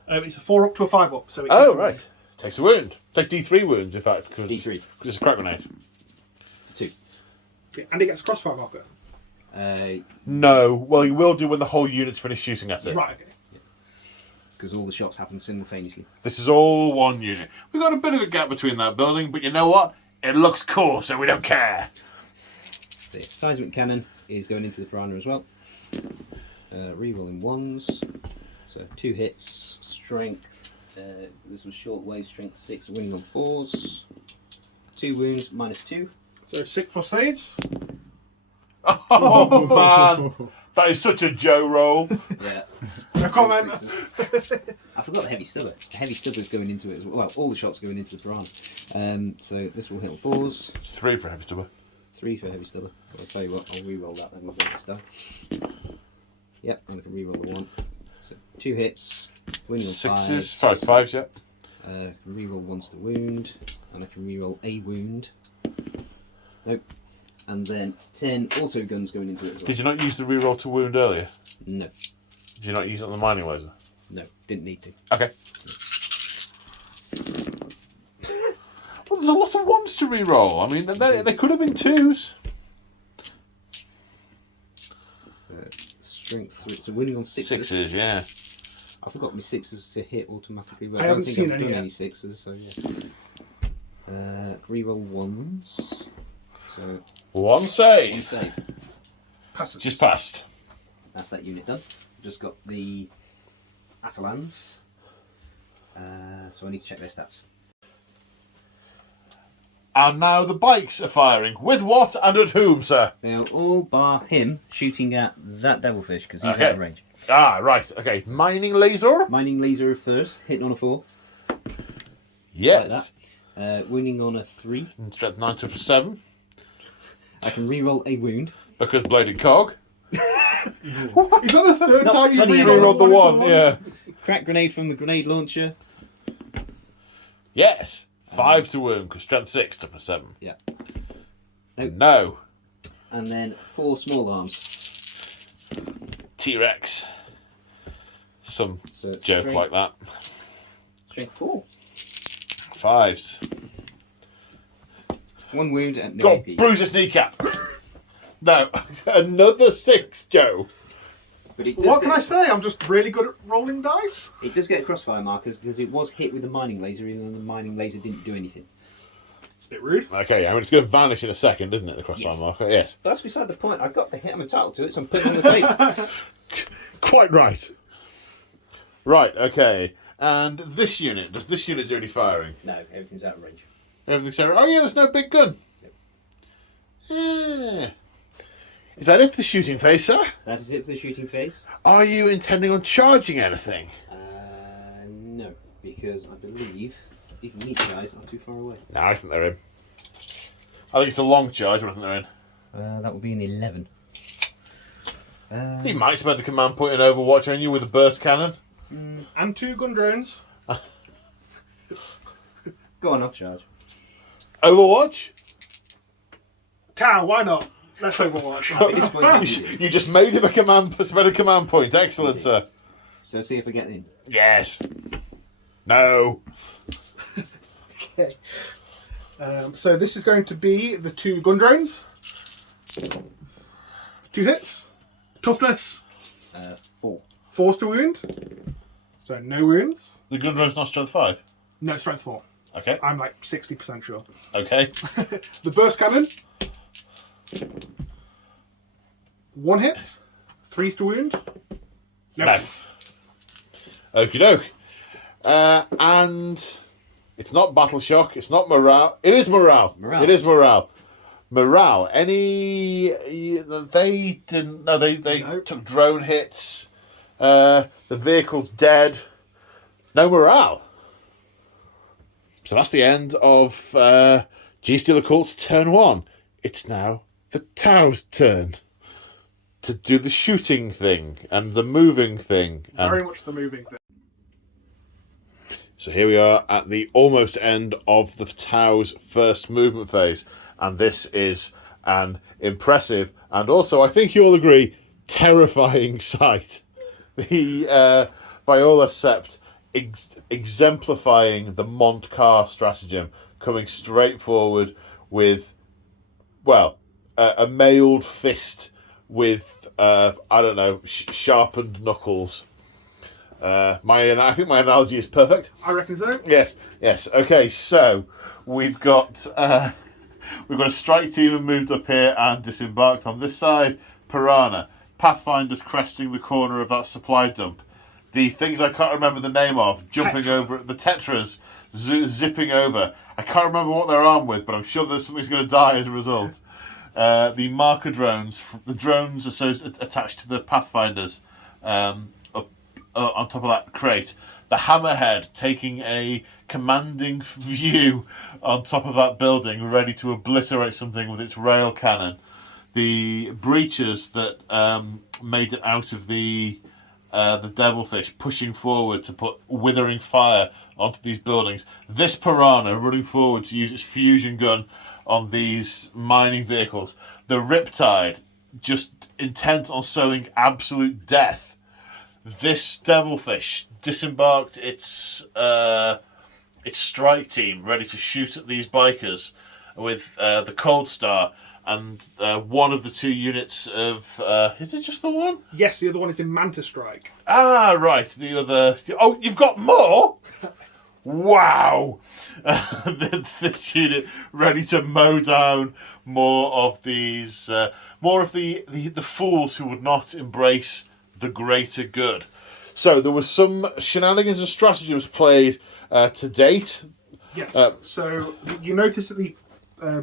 It's a 4 up to a 5 up. So it oh, gets a right. Takes a wound. Takes D3 wounds, in fact. Cause, D3. Because it's a crack grenade. 2. Yeah, and it gets a crossfire marker. No. Well, you will do when the whole unit's finished shooting at it. Right, okay. Because all the shots happen simultaneously. This is all one unit. We've got a bit of a gap between that building, but you know what? It looks cool, so we don't care. So, seismic cannon is going into the piranha as well. Rerolling 1s. So 2 hits, strength. This was short wave, strength 6, winning on 4s. 2 wounds, -2. So 6 plus saves. Oh, man. That is such a Joe roll. Yeah. No comment. I forgot the heavy stubber. The heavy stubber is going into it as well. Well, all the shots going into the piranha. So this will hit on 4s. It's 3 for heavy stubber. 3 for heavy stubber. I'll tell you what, I'll re-roll that then. We'll break this down. Yep, and I can re-roll the 1. So 2 hits, wounding on 6s, 5s. 5s, yeah. I can reroll once to wound, and I can reroll a wound. Nope. And then 10 auto guns going into it as well. Did you not use the reroll to wound earlier? No. Did you not use it on the mining laser? No, didn't need to. Okay. Well, there's a lot of 1s to reroll. I mean, they could have been 2s. Strength 3, so wounding on 6s. 6s, yeah. I forgot my 6s to hit automatically. But I I don't haven't think seen I've any done yet. any 6s, so yeah. Reroll 1s. So 1 1 save. save. Passes. Just passed. That's that unit done. Just got the Atalans. So I need to check their stats. And now the bikes are firing. With what and at whom, sir? They're all bar him shooting at that devilfish because he's Okay. out of range. Ah, right. Okay. Mining laser? Mining laser first, hitting on a 4. Yes. Like that. Wounding on a 3. And strength 9 to 7. I can reroll a wound. Because bladed cog. Is that the third Not time you've funny rerolled Rerolled the 1, yeah. Crack grenade from the grenade launcher. Yes. 5 to wound, because strength 6 to 7. Yeah. Nope. No. And then 4 small arms. T-Rex. Some So it's joke strength- like that. Strength 4. 5s. 1 wound and no Go on, AP. bruise his kneecap. No. Another 6, Joe. But it does What can get- I say? I'm just really good at rolling dice. It does get crossfire markers because it was hit with the mining laser, even though the mining laser didn't do anything. It's a bit rude. Okay, I mean, it's going to vanish in a second, isn't it, the crossfire Yes. marker? Yes. But that's beside the point. I've got the hit. I'm entitled to it, so I'm putting it on the tape. Quite right. Right, okay. And this unit, does this unit do any firing? No, everything's out of range. Everything's over. Oh, yeah, there's no big gun. Yeah. Is that it for the shooting phase, sir? That is it for the shooting phase. Are you intending on charging anything? No, because I believe even these guys are too far away. No, I think they're in. I think it's a long charge, but I think they're in. That would be an 11. He might spend the command point in Overwatch on you with a burst cannon. And 2 gun drones. Go on, I'll charge. Overwatch? Tau, why not? Let's Overwatch. At this point, You just made him spend a command point. Excellent, sir. so see if I get in. Yes. No. Okay. So this is going to be the 2 gun drones. 2 hits. Toughness. 4. 4s to wound. So no wounds. The gun drone's not strength 5. No, strength 4. Okay. I'm like 60% sure. Okay. The burst cannon. 1 hit. 3s to wound. No. No. Okie doke. And it's not battle shock. It's not morale. It is morale. Morale. It is morale. Morale. Any? They didn't. No, they No. took drone hits. The vehicle's dead. No morale. So that's the end of Genestealer Cults turn 1. It's now the Tau's turn to do the shooting thing and the moving thing. And Very much the moving thing. so here we are at the almost end of the Tau's first movement phase. And this is an impressive and also, I think you all agree, terrifying sight. The Viola Sept exemplifying the Montcar stratagem, coming straight forward with, well, a mailed fist with, I don't know, sharpened knuckles. I think my analogy is perfect. I reckon so. Yes. Okay, so we've got a strike team have moved up here and disembarked on this side. Piranha, Pathfinders cresting the corner of that supply dump. The things I can't remember the name of, jumping over the Tetras, zipping over. I can't remember what they're armed with, but I'm sure that something's going to die as a result. The marker drones, the drones attached to the Pathfinders, up on top of that crate. The Hammerhead taking a commanding view on top of that building, ready to obliterate something with its rail cannon. The breachers that made it out of the the Devilfish pushing forward to put withering fire onto these buildings. This piranha running forward to use its fusion gun on these mining vehicles. The Riptide just intent on sowing absolute death. This Devilfish disembarked its strike team ready to shoot at these bikers with the Cold Star and one of the 2 units of... is it just the one? Yes, the other one is in Manta Strike. Ah, right. The other... Oh, you've got more? Wow! This unit ready to mow down more of these... more of the fools who would not embrace the greater good. So there was some shenanigans and stratagems played to date. Yes. So you notice that the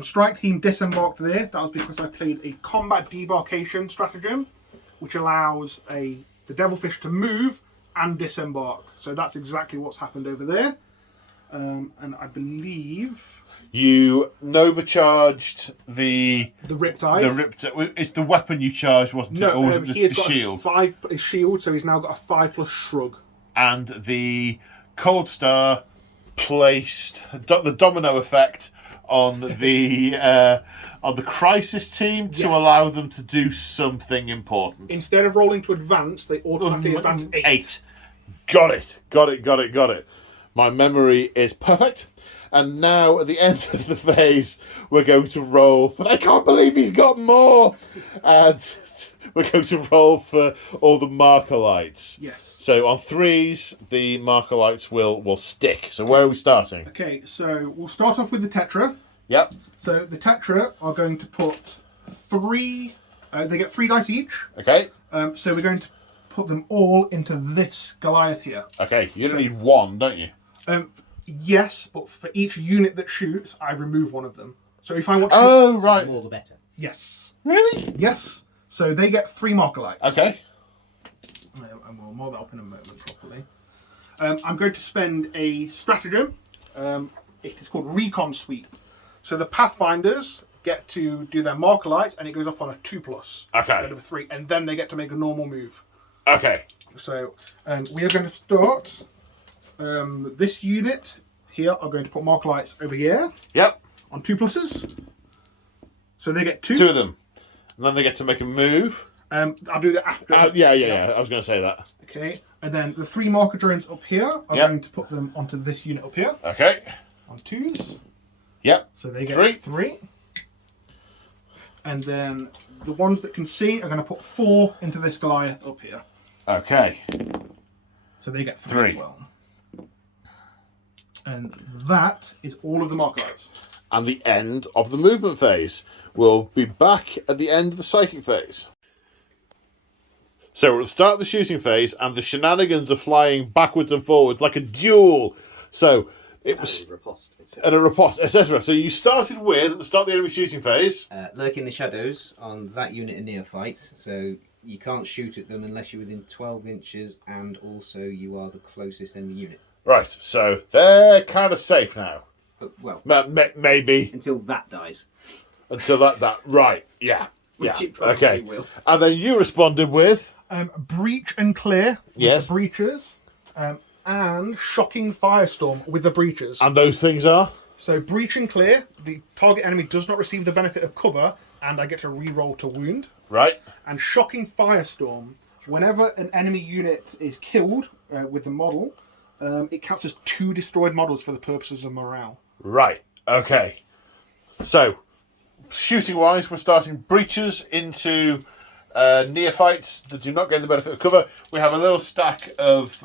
strike team disembarked there. That was because I played a combat debarkation stratagem, which allows the Devilfish to move and disembark. So that's exactly what's happened over there. And I believe you Nova-charged the Riptide. It's the weapon you charged, wasn't it? Or was it the shield? A shield, so he's now got a 5+ shrug. And the Cold Star placed the domino effect on the Crisis team to allow them to do something important. Instead of rolling to advance, they automatically advance 8. Got it. My memory is perfect. And now, at the end of the phase, we're going to roll. But I can't believe he's got more! And we're going to roll for all the marker lights. Yes. So on 3s, the marker lights will stick. So where are we starting? Okay, so we'll start off with the Tetra. Yep. So the Tetra are going to put 3... they get 3 dice each. Okay. So we're going to put them all into this Goliath here. Okay, you only need 1, don't you? Yes, but for each unit that shoots, I remove one of them. So if I want to... Oh, right. The more the better. Yes. Really? Yes. So they get 3 marker lights. Okay. And we'll mold that up in a moment properly. I'm going to spend a stratagem. It is called Recon Sweep. So the Pathfinders get to do their marker lights, and it goes off on a 2+. Okay. Out of a 3, and then they get to make a normal move. Okay. So we are going to start. This unit here are going to put marker lights over here. Yep. On 2+. So they get 2. 2 of them. And then they get to make a move. I'll do that after. Yeah. I was going to say that. Okay. And then the 3 marker drones up here are going to put them onto this unit up here. Okay. On 2s. Yep. So they get 3. And then the ones that can see are going to put 4 into this Goliath up here. Okay. So they get 3 as well. And that is all of the marker lights. And the end of the movement phase. We'll be back at the end of the psychic phase. So we'll start the shooting phase, and the shenanigans are flying backwards and forwards like a duel. So it was and a riposte, etc. So you started with at the start of the enemy shooting phase. Lurk in the shadows on that unit of neophytes. So you can't shoot at them unless you're within 12 inches, and also you are the closest enemy unit. Right. So they're kind of safe now. Well, maybe until that dies. Until that right. Yeah. Which yeah. it probably Okay. will. And then you responded with Breach and Clear with yes the breaches, and Shocking Firestorm with the breaches. And those things are? So Breach and Clear, the target enemy does not receive the benefit of cover, and I get to re-roll to wound. Right. And Shocking Firestorm, whenever an enemy unit is killed with the model, it counts as 2 destroyed models for the purposes of morale. Right. Okay. So, shooting-wise, we're starting breaches into neophytes that do not gain the benefit of cover. We have a little stack of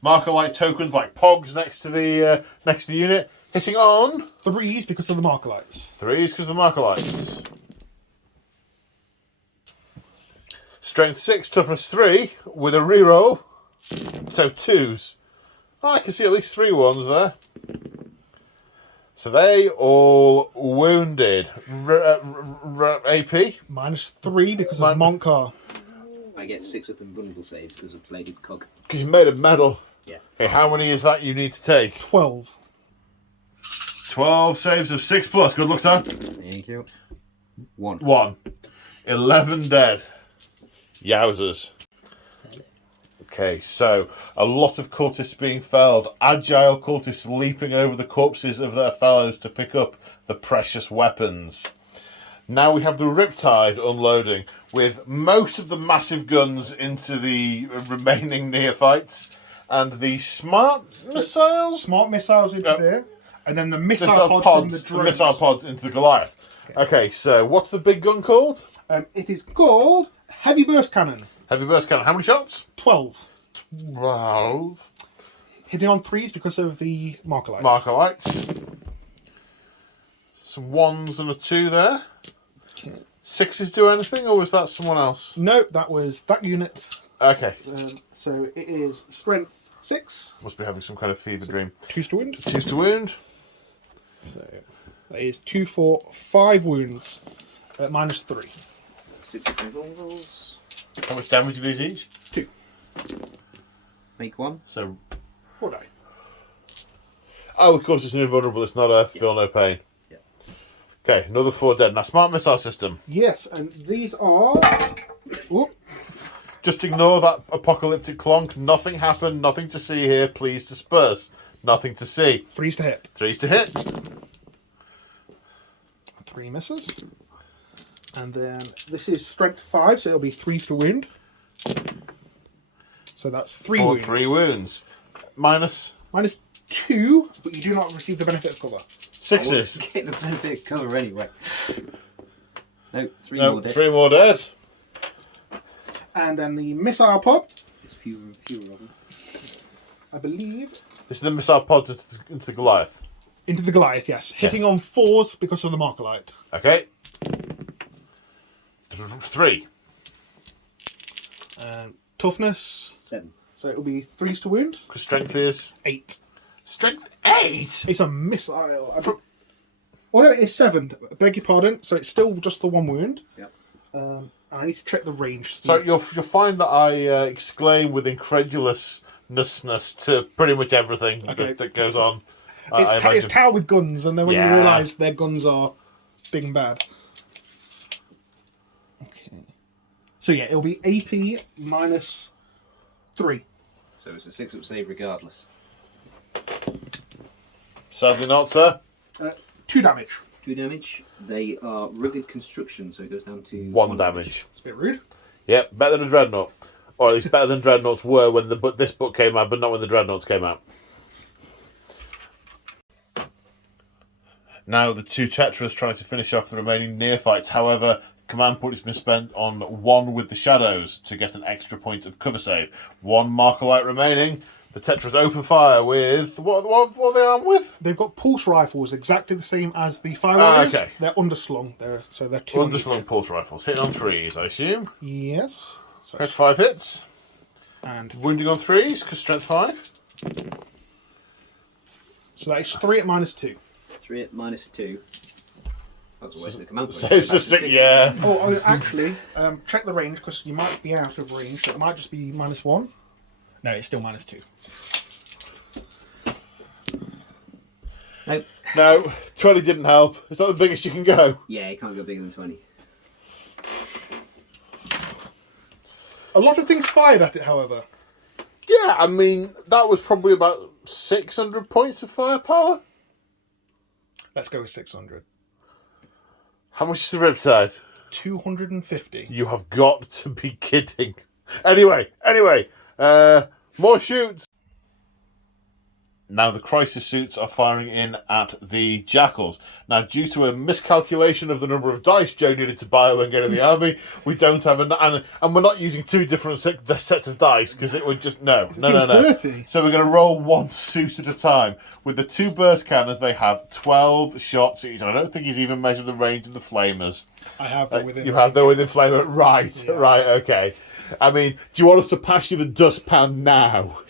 marker light tokens like Pogs next to the unit, hitting on 3s because of the marker lights. 3s because of the marker lights. Strength 6, toughness 3 with a reroll. So 2s. Oh, I can see at least 3 ones there. So they all wounded. AP? -3 because of Monkar. I get 6 up in vulnerable saves because of bladed cog. Because you made a medal. Yeah. Okay, how many is that you need to take? 12. 12 saves of 6+. Good luck, sir. Thank you. 1. 1. 11 dead. Yowzers. Okay, so a lot of cultists being felled, agile cultists leaping over the corpses of their fellows to pick up the precious weapons. Now we have the Riptide unloading, with most of the massive guns into the remaining neophytes, and the smart missiles? Smart missiles into there, and then the missile Missile pods from the pods, drones. missile pods into the Goliath. Okay, so what's the big gun called? It is called Heavy Burst Cannon. Heavy burst cannon. How many shots? 12. 12. Hitting on 3s because of the marker lights. Marker lights. Some 1s and a 2 there. 6s do anything, or was that someone else? No, that was that unit. Okay. So it is strength 6. Must be having some kind of fever dream. 2s to wound. 2s to wound. So that is 2 for 5 wounds at -3. 60 rolls. How much damage do these each? 2. Make 1. So, 4 die. oh, of course it's an invulnerable. It's not a feel no pain. Yeah. Okay, another 4 dead. Now, smart missile system. Yes, and these are. Whoop. Just ignore that apocalyptic clonk. Nothing happened. Nothing to see here. Please disperse. Nothing to see. 3s to hit. 3s to hit. 3 misses. And then this is strength 5, so it'll be 3s to wound. So that's 3 wounds. 3 wounds. Minus -2, but you do not receive the benefit of cover. 6s. Getting the benefit of cover anyway. No, 3 No, more dead. 3 more dead. And then the missile pod, There's fewer of them. I believe, This is the missile pod into Goliath. into the Goliath, yes. Hitting on 4s because of the marker light. Okay. 3. And toughness, 7. so it'll be 3s to wound. Because strength is 8. strength 8. It's a missile. Oh no, it's 7. I beg your pardon. So it's still just the 1 wound. Yep. And I need to check the range. So you'll find that I exclaim with incredulousness to pretty much everything that goes on. It's Tower with guns, and then when you realise their guns are big and bad. Okay. So yeah, it'll be AP -3. So it's a 6-up save regardless. Sadly not, sir. 2 damage. 2 damage. They are rugged construction, so it goes down to 1 damage. It's a bit rude. Yep, better than a Dreadnought. Or at least better than Dreadnoughts were when this book came out, but not when the Dreadnoughts came out. Now the 2 Tetras trying to finish off the remaining neophytes. However, command point has been spent on 1 with the shadows to get an extra point of cover save. 1 marker light remaining. The Tetras open fire with... What are they armed with? They've got pulse rifles, exactly the same as the Fire Riders. Okay. They're underslung. They're 2 Underslung pulse rifles. Hitting on 3s, I assume. Yes. So That's 5 hits. and Wounding on 3s, because strength 5. so that is 3 at -2. 3 at -2. That's a waste of the command point. So it's just 6, yeah. Oh, actually, check the range because you might be out of range. So it might just be -1. No, it's still -2. Nope. No, 20 didn't help. It's not the biggest you can go. Yeah, you can't go bigger than 20. A lot of things fired at it, however. Yeah, I mean, that was probably about 600 points of firepower. Let's go with 600. How much is the Riptide? 250. You have got to be kidding. Anyway, more shoots. Now the crisis suits are firing in at the Jackals. Now, due to a miscalculation of the number of dice Joe needed to buy when getting the army, we don't have and we're not using 2 different sets of dice because it would just no. Dirty. So we're going to roll 1 suit at a time. With the 2 burst cannons, they have 12 shots each. I don't think he's even measured the range of the flamers. I have them within. You have them within flamer, right? Yeah. Right, okay. I mean, do you want us to pass you the dustpan now?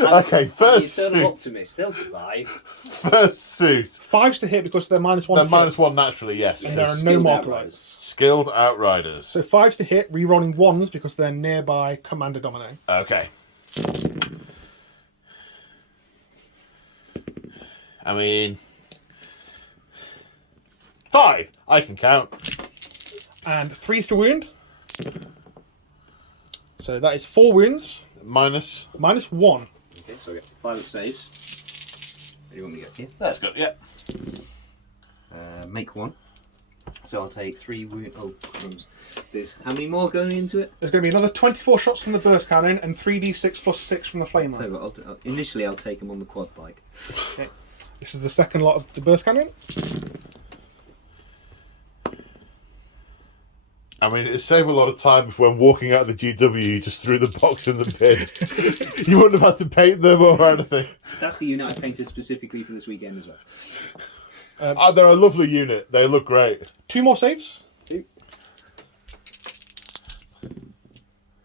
Okay, first The Eternal suit. Optimist, they'll survive. First suit. 5s to hit because they're -1. They're to hit. -1 naturally, yes. And there are no Skilled marker Outriders. lights. Skilled Outriders. So 5s to hit, re-rolling 1s because they're nearby Commander Domino. Okay. I mean... 5! I can count. And 3s to wound. So that is 4 wounds. Minus. Minus 1. Okay, so I get 5 up saves. Where do you want me to go here? That's good, yeah. Make 1. So I'll take 3 wounds. Oh, crumbs. There's how many more going into it? There's going to be another 24 shots from the burst cannon and 3d6 plus 6 from the flamer. So initially, I'll take them on the quad bike. Okay. This is the second lot of the burst cannon. I mean, it saved a lot of time if when walking out of the GW, you just threw the box in the bin. You wouldn't have had to paint them or anything. That's the unit I painted specifically for this weekend as well. They're a lovely unit. They look great. 2 more saves. 2.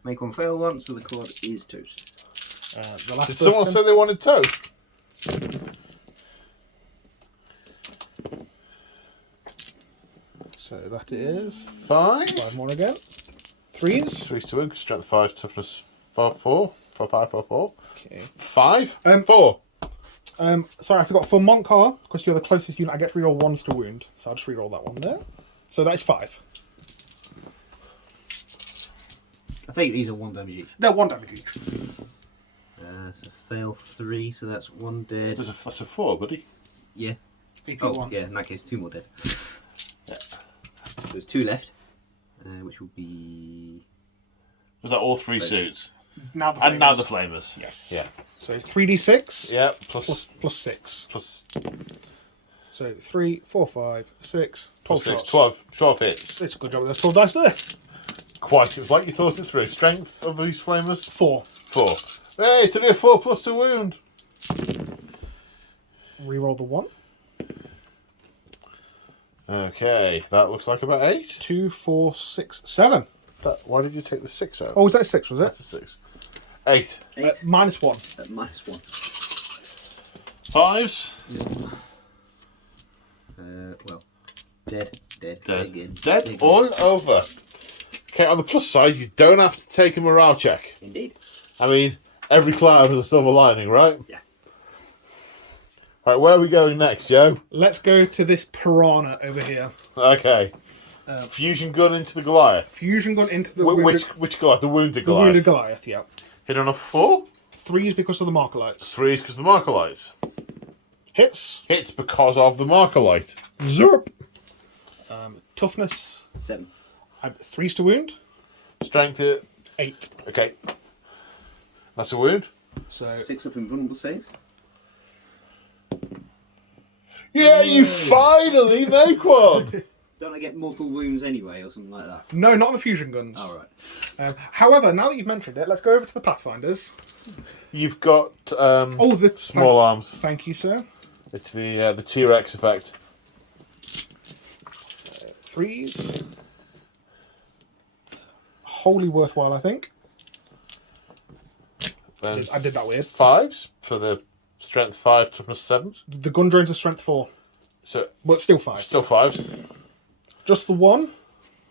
Make 1 fail once, so the quad is toast. The last Did someone say they wanted toast? So that is 5. 5 more again. 3s. 3 to win, strength 5, toughness 4. 4. 4. Okay. 5. 4. Sorry, I forgot. For Montcar, because you're the closest unit, I get to reroll 1s to wound. So I'll just reroll that one there. So that is 5. I take these are 1 damage each. They're 1 damage each. So fail 3, so that's 1 dead. That's a 4, buddy. Yeah. AP Oh, 1. yeah, in that case, 2 more dead. Yeah. So there's 2 left, which will be... Was that all 3 suits? Now the And now flamers. the flamers. Yes. Yeah. So 3d6 Yeah, plus 6. plus So 3, 4, 5, 6, 12 6. shots. 12 hits. It's a good job. There's 12 dice there. Quite. It's like you thought it through. Strength of these flamers? 4. 4. Hey, it's only a 4 plus to wound. Reroll the 1. Okay, that looks like about 8. 2, 4, 6, 7. Why did you take the 6 out? Oh, was that a 6, was it? That's a 6. 8. 8. Minus 1. Minus 1. 5s. Well, dead. Again. Dead all over. Okay, on the plus side, you don't have to take a morale check. Indeed. I mean, every cloud has a silver lining, right? Yeah. Right, where are we going next, Joe? Let's go to this piranha over here. Okay. Fusion gun into the Goliath. Fusion gun into the Which Goliath? The wounded the Goliath. wounded Goliath, yeah. Hit on a 4. 3s because of the marker lights. 3s because of the marker lights. Hits. Hits because of the marker light. Zerp. Toughness. 7. 3s to wound. Strength 8. Okay. That's a wound. So 6 up in vulnerable save. Yeah, you finally make one! Don't I get mortal wounds anyway, or something like that? no, not the fusion guns. All right. However, now that you've mentioned it, let's go over to the Pathfinders. You've got The small arms. Thank you, sir. It's the T-Rex effect. 3s. Wholly worthwhile, I think. Then I did that weird. 5s for the strength 5, toughness 7. The gun drones are strength 4, So but still 5. still 5s. Just the 1.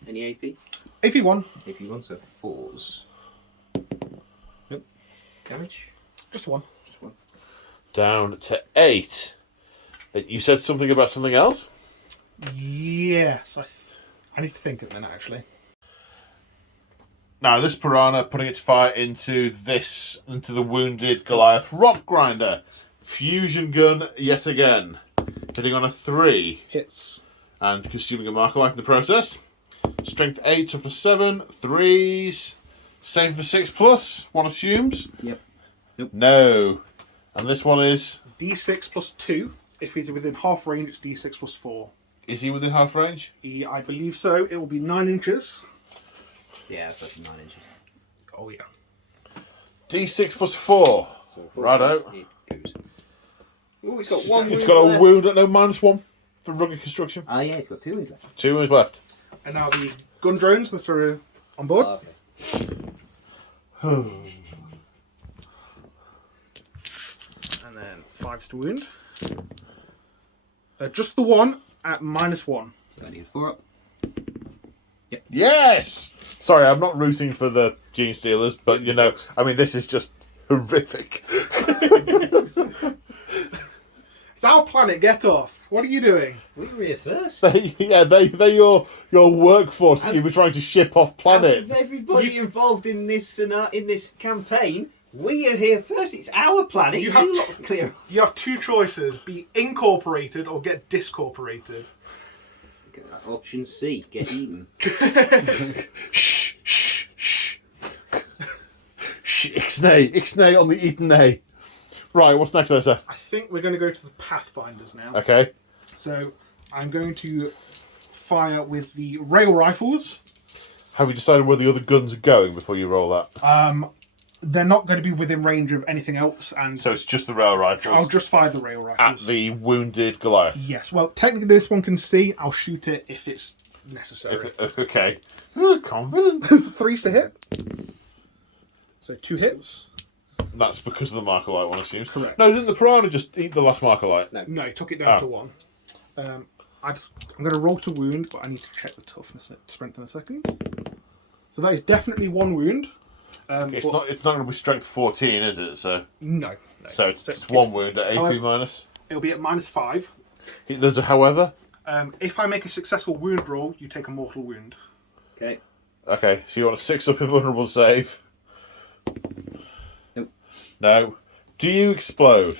Any AP? AP 1. AP 1, so 4s. Nope. Damage? Just 1. Just 1. Down to 8. You said something about something else? Yes. I need to think of it then, actually. Now, this piranha putting its fire into the wounded Goliath rock grinder. Fusion gun yet again. Hitting on a 3. Hits. And consuming a marker light in the process. Strength 8, toughness 7, 3s. Save for 6 plus, one assumes. Yep. Nope. No. And this one is... D6 plus 2. If he's within half range, it's D6 plus 4. Is he within half range? I believe so. It will be 9 inches. Yeah, it's like 9 inches. Oh, yeah. D6 plus 4. So Righto. it goes. Oh, it's got 1 It's wound got a left. wound at no -1 for rugged construction. Ah, yeah, it's got 2 wounds left. 2 wounds left. And now the gun drones that are on board. Okay. And then 5s to wound. Just the 1 at -1. So I need a 4 up. Yes! Sorry, I'm not rooting for the Genestealers, but I mean, this is just horrific. It's our planet. Get off. What are you doing? We were here first. They're your workforce that you were trying to ship off Out planet. of everybody involved in this campaign, we are here first. It's our planet. You You have lot's clear. You have two choices: be incorporated or get discorporated. Option C, get eaten. Shh, shh, shh. Shh, ixnay on the eaten nay. Right, what's next there, sir? I think we're going to go to the Pathfinders now. Okay. So I'm going to fire with the rail rifles. Have you decided where the other guns are going before you roll that? They're not going to be within range of anything else, and So it's just the rail rifles I'll just fire the rail rifles. at the wounded Goliath. Yes, well, technically this one can see. I'll shoot it if it's necessary. Okay. Confident. 3's to hit. So 2 hits. That's because of the Markolite one, assumes. Correct. No, didn't the Piranha just eat the last Markolite? No, he took it down to 1. I'm going to roll to wound, but I need to check the toughness, strength in a second. So that is definitely 1 wound. It's not going to be strength 14, is it? So No. so it's 1 wound at AP However- minus. It'll be at -5. There's a however. If I make a successful wound roll, you take a mortal wound. Okay. Okay, so you want a 6 up invulnerable save? Nope. No. Do you explode?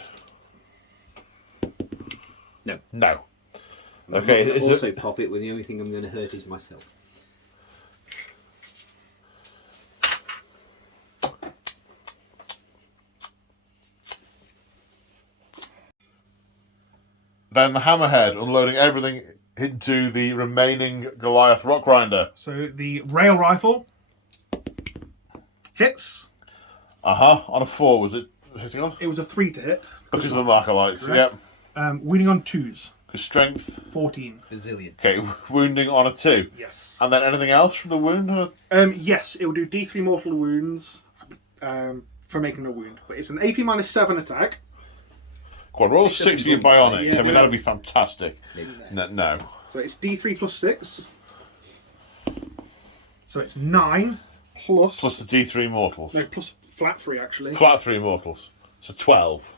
No. No. I'm Okay, not is gonna it? auto pop it when the only thing I'm going to hurt is myself. Then the Hammerhead unloading everything into the remaining Goliath rock grinder. So the rail rifle hits. On a 4, was it hitting on? It was a 3 to hit. Because of the Markolites, Correct. yep. Wounding on 2s. Because strength. 14. Bazillion. Okay, wounding on a 2. Yes. And then anything else from the wound? Yes, it will do D3 mortal wounds for making a wound. But it's an AP -7 attack. Go on, roll a 6 6 for your invulnerable, bionics. yeah. I mean, that'd be fantastic. No. So it's D3 plus 6. So it's 9 plus... Plus the D3 mortals. No, plus flat 3 actually. Flat 3 mortals. So 12.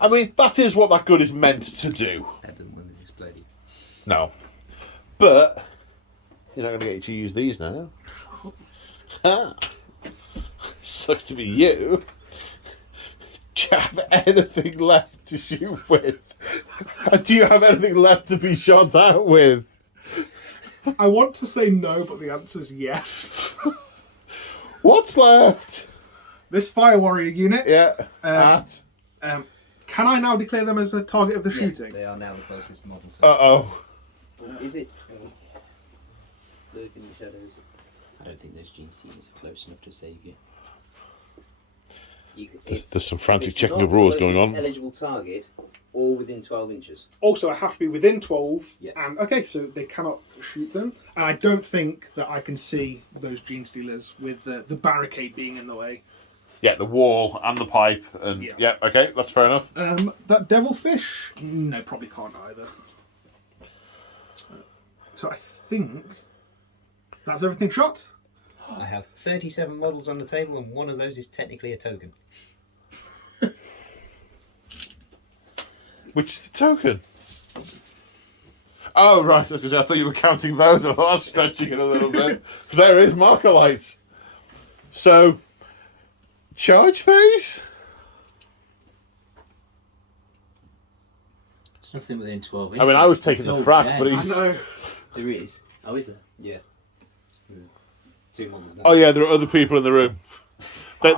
I mean, that is what that gun is meant to do. That doesn't when it exploded. No. But, you're not going to get to use these now. Sucks to be you. Do you have anything left to shoot with? And do you have anything left to be shot out with? I want to say no, but the answer is yes. What's left? This fire warrior unit. Yeah. Can I now declare them as a target of the shooting? They are now the closest model. To Uh-oh. Is it? Lurk in the shadows. I don't think those Genestealers are close enough to save you. There's some frantic It's checking not of rules the going closest on. Eligible target, or within 12 inches. Also, I have to be within 12. Yeah. And okay, so they cannot shoot them. And I don't think that I can see those Genestealers with the barricade being in the way. Yeah, the wall and the pipe. And Yeah. Okay, that's fair enough. That devilfish? No, probably can't either. So I think that's everything shot. I have 37 models on the table, and one of those is technically a token. Which is the token? Oh, right. I thought you were counting those. I thought I was stretching it a little bit. There is Markolites. So, charge phase? It's nothing within 12 inches. I mean, I was taking the It's all frack, dead. but I he's... know. There is. Oh, is there? Yeah. There's 2 models now. Oh, yeah, there are other people in the room.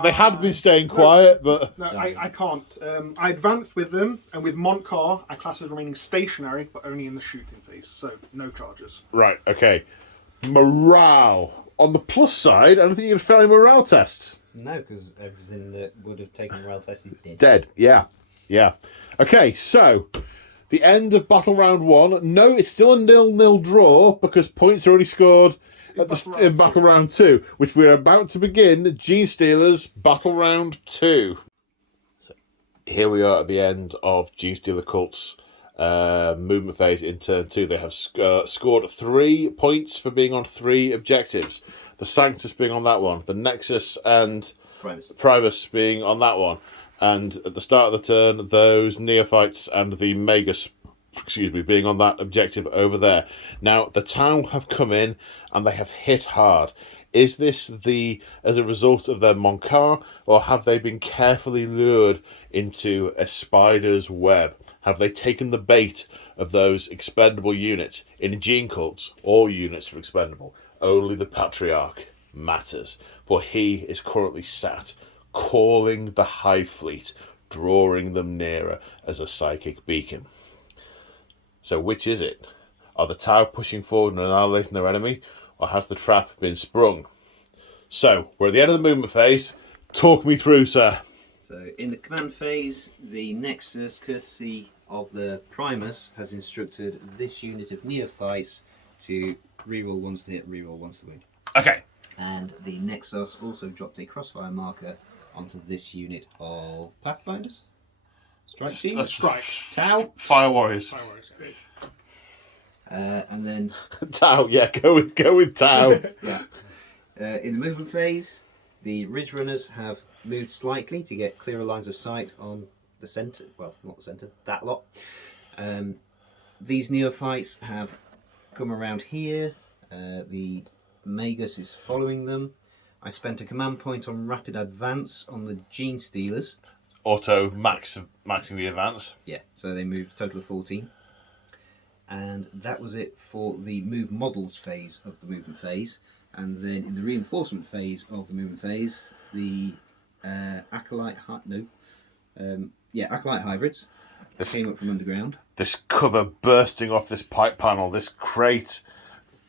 They had been staying quiet, but... No, I can't. I advanced with them, and with Montcar, I class as remaining stationary, but only in the shooting phase, so no charges. Right, okay. Morale. On the plus side, I don't think you're going to fail any morale tests. No, because everything that would have taken the rail test is dead. Dead, yeah. Okay, so... The end of battle round 1. No, it's still a 0-0 draw, because points are only scored in battle round 2, which we're about to begin. Genestealers battle round 2. So here we are at the end of Genestealer Cults movement phase in turn 2. They have scored 3 points for being on 3 objectives. The Sanctus being on that one, the Nexus and Primus. Primus being on that one. And at the start of the turn, those neophytes and the Magus, being on that objective over there. Now, the Tau have come in and they have hit hard. Is this as a result of their Monkar, or have they been carefully lured into a spider's web? Have they taken the bait of those expendable units? In Gene Cults, all units are expendable. Only the Patriarch matters, for he is currently sat calling the Hive Fleet, drawing them nearer as a psychic beacon. So which is it? Are the Tau pushing forward and annihilating their enemy, or has the trap been sprung? So, we're at the end of the movement phase. Talk me through, sir. So, in the command phase, the Nexus, courtesy of the Primus, has instructed this unit of neophytes to reroll ones to hit, reroll ones to wound. Okay. And the Nexus also dropped a crossfire marker onto this unit of Pathfinders. Strike team. Strike. Tau. Fire Warriors. Fire Warriors. And then Tau, yeah, go with Tau. yeah. In the movement phase, the Ridge Runners have moved slightly to get clearer lines of sight on the centre. Well, not the centre, that lot. These neophytes have come around here. The Magus is following them. I spent a command point on rapid advance on the Genestealers. Auto maxing the advance. Yeah, so they moved a total of 14. And that was it for the move models phase of the movement phase. And then in the reinforcement phase of the movement phase, the acolyte hybrids came up from underground. This cover bursting off this pipe panel, this crate,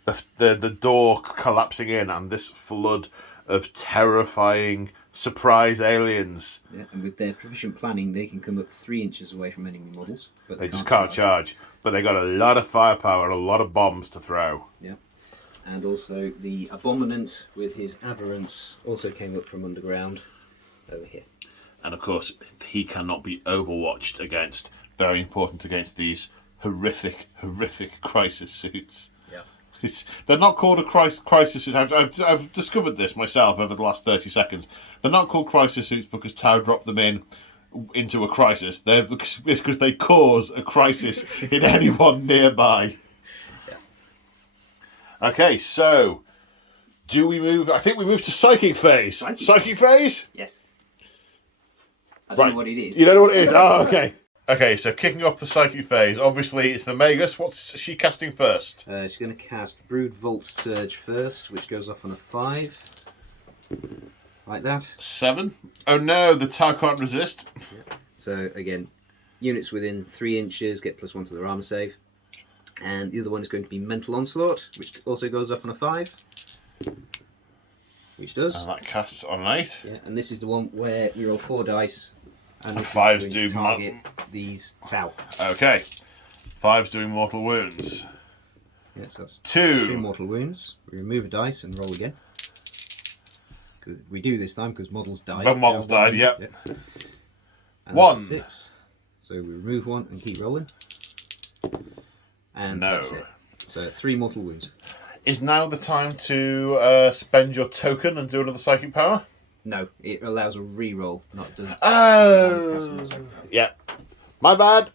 the door collapsing in, and this flood of terrifying surprise aliens. Yeah, and with their proficient planning, they can come up 3 inches away from enemy models. But They just can't charge. But they got a lot of firepower and a lot of bombs to throw. Yeah. And also the Abominant with his Aberrance also came up from underground over here. And of course, he cannot be overwatched against, very important against these horrific crisis suits. Yeah. They're not called a crisis suit. I've discovered this myself over the last 30 seconds. They're not called crisis suits because Tau dropped them into a crisis. It's because they cause a crisis in anyone nearby. Yeah. Okay, so do we move? I think we move to psychic phase. Psychic phase? Yes. I don't know what it is. You don't know what it is? Oh, okay. Okay, so kicking off the psychic phase, obviously it's the Magus. What's she casting first? She's going to cast Brood Volt Surge first, which goes off on a 5. Like that. 7. Oh no, the Tau can't resist. Yeah. So again, units within 3 inches get +1 to their armor save. And the other one is going to be Mental Onslaught, which also goes off on a 5. Which does. And that casts on an 8. Yeah, and this is the one where you roll 4 dice. And this 5s is going do to target these Tau. Okay. 5's doing mortal wounds. Yes, that's 2. 2 mortal wounds. We remove a dice and roll again. We do this time because models died. But models died, yep. And 1. that's a 6. So we remove 1 and keep rolling. And No. that's it. So 3 mortal wounds. Is now the time to spend your token and do another psychic power? No, it allows a reroll, not doesn't. Oh, yeah. My bad.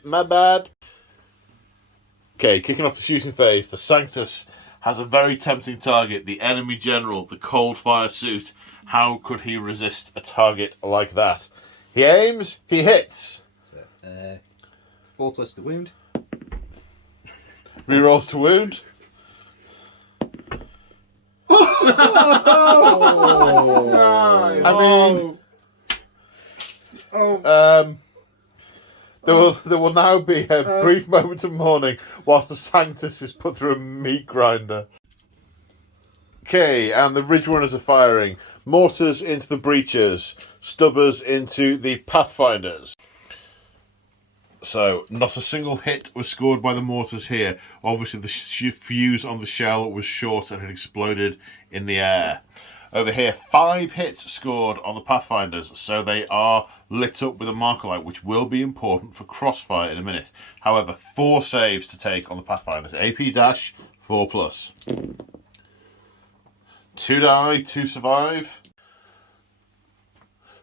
Okay, kicking off the shooting phase, the Sanctus has a very tempting target, the enemy general, the cold fire suit. How could he resist a target like that? He aims, he hits. So, 4 plus the wound. Rerolls to wound. There will now be a brief moment of mourning whilst the Sanctus is put through a meat grinder. Okay, and the Ridge Runners are firing. Mortars into the Breachers. Stubbers into the Pathfinders. So, not a single hit was scored by the mortars here. Obviously, the fuse on the shell was short and had exploded in the air. Over here, 5 hits scored on the Pathfinders, so they are lit up with a marker light, which will be important for crossfire in a minute. However, 4 saves to take on the Pathfinders. AP dash, 4+. 2 die, 2 survive.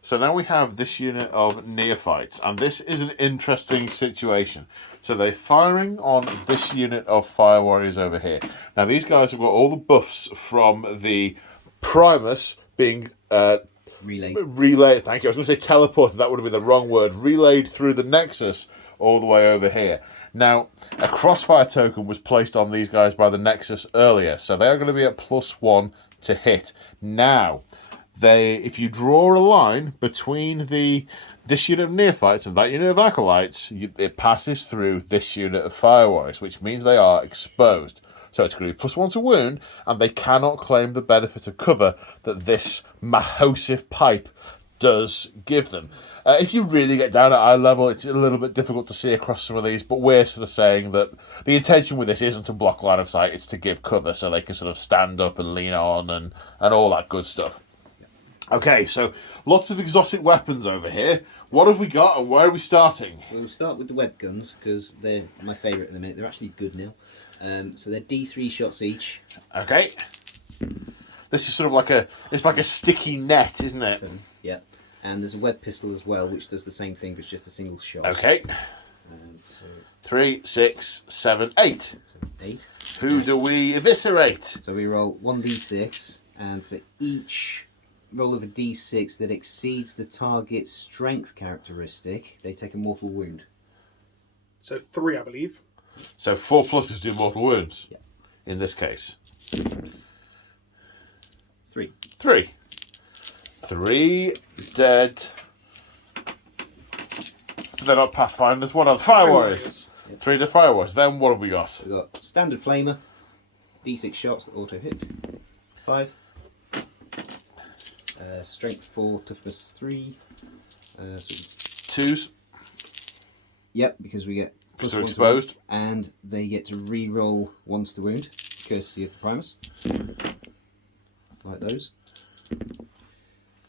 So now we have this unit of neophytes, and this is an interesting situation. So they're firing on this unit of fire warriors over here. Now these guys have got all the buffs from the Primus being relayed. Thank you. I was going to say teleported. That would have been the wrong word. Relayed through the Nexus all the way over here. Now, a crossfire token was placed on these guys by the Nexus earlier, so they are going to be at +1 to hit. Now, if you draw a line between this unit of neophytes and that unit of acolytes, it passes through this unit of fire warriors, which means they are exposed. So it's going to be +1 to wound, and they cannot claim the benefit of cover that this Mahosive pipe does give them. If you really get down at eye level, it's a little bit difficult to see across some of these, but we're sort of saying that the intention with this isn't to block line of sight, it's to give cover so they can sort of stand up and lean on and all that good stuff. Okay, so lots of exotic weapons over here. What have we got and where are we starting? We'll start with the web guns because they're my favourite at the minute. They're actually good now. So they're D3 shots each. Okay. This is sort of like a sticky net, isn't it? Yeah. And there's a web pistol as well, which does the same thing, but it's just a single shot. Okay. 3, 6, 7, 8. So 8. Who do we eviscerate? So we roll 1d6, and for each roll of a d6 that exceeds the target's strength characteristic, they take a mortal wound. So 3, I believe. So 4 pluses do mortal wounds. Yeah. In this case. 3. 3. 3 dead. They're not Pathfinders. What are the Fire Warriors? Yep. 3 dead Fire Warriors. Then what have we got? We've got Standard Flamer, D6 shots that auto hit. 5. Strength 4, toughness 3. So 2s. Yep, because we get because they're exposed. And they get to re-roll once to wound, courtesy of the Primus. Like those.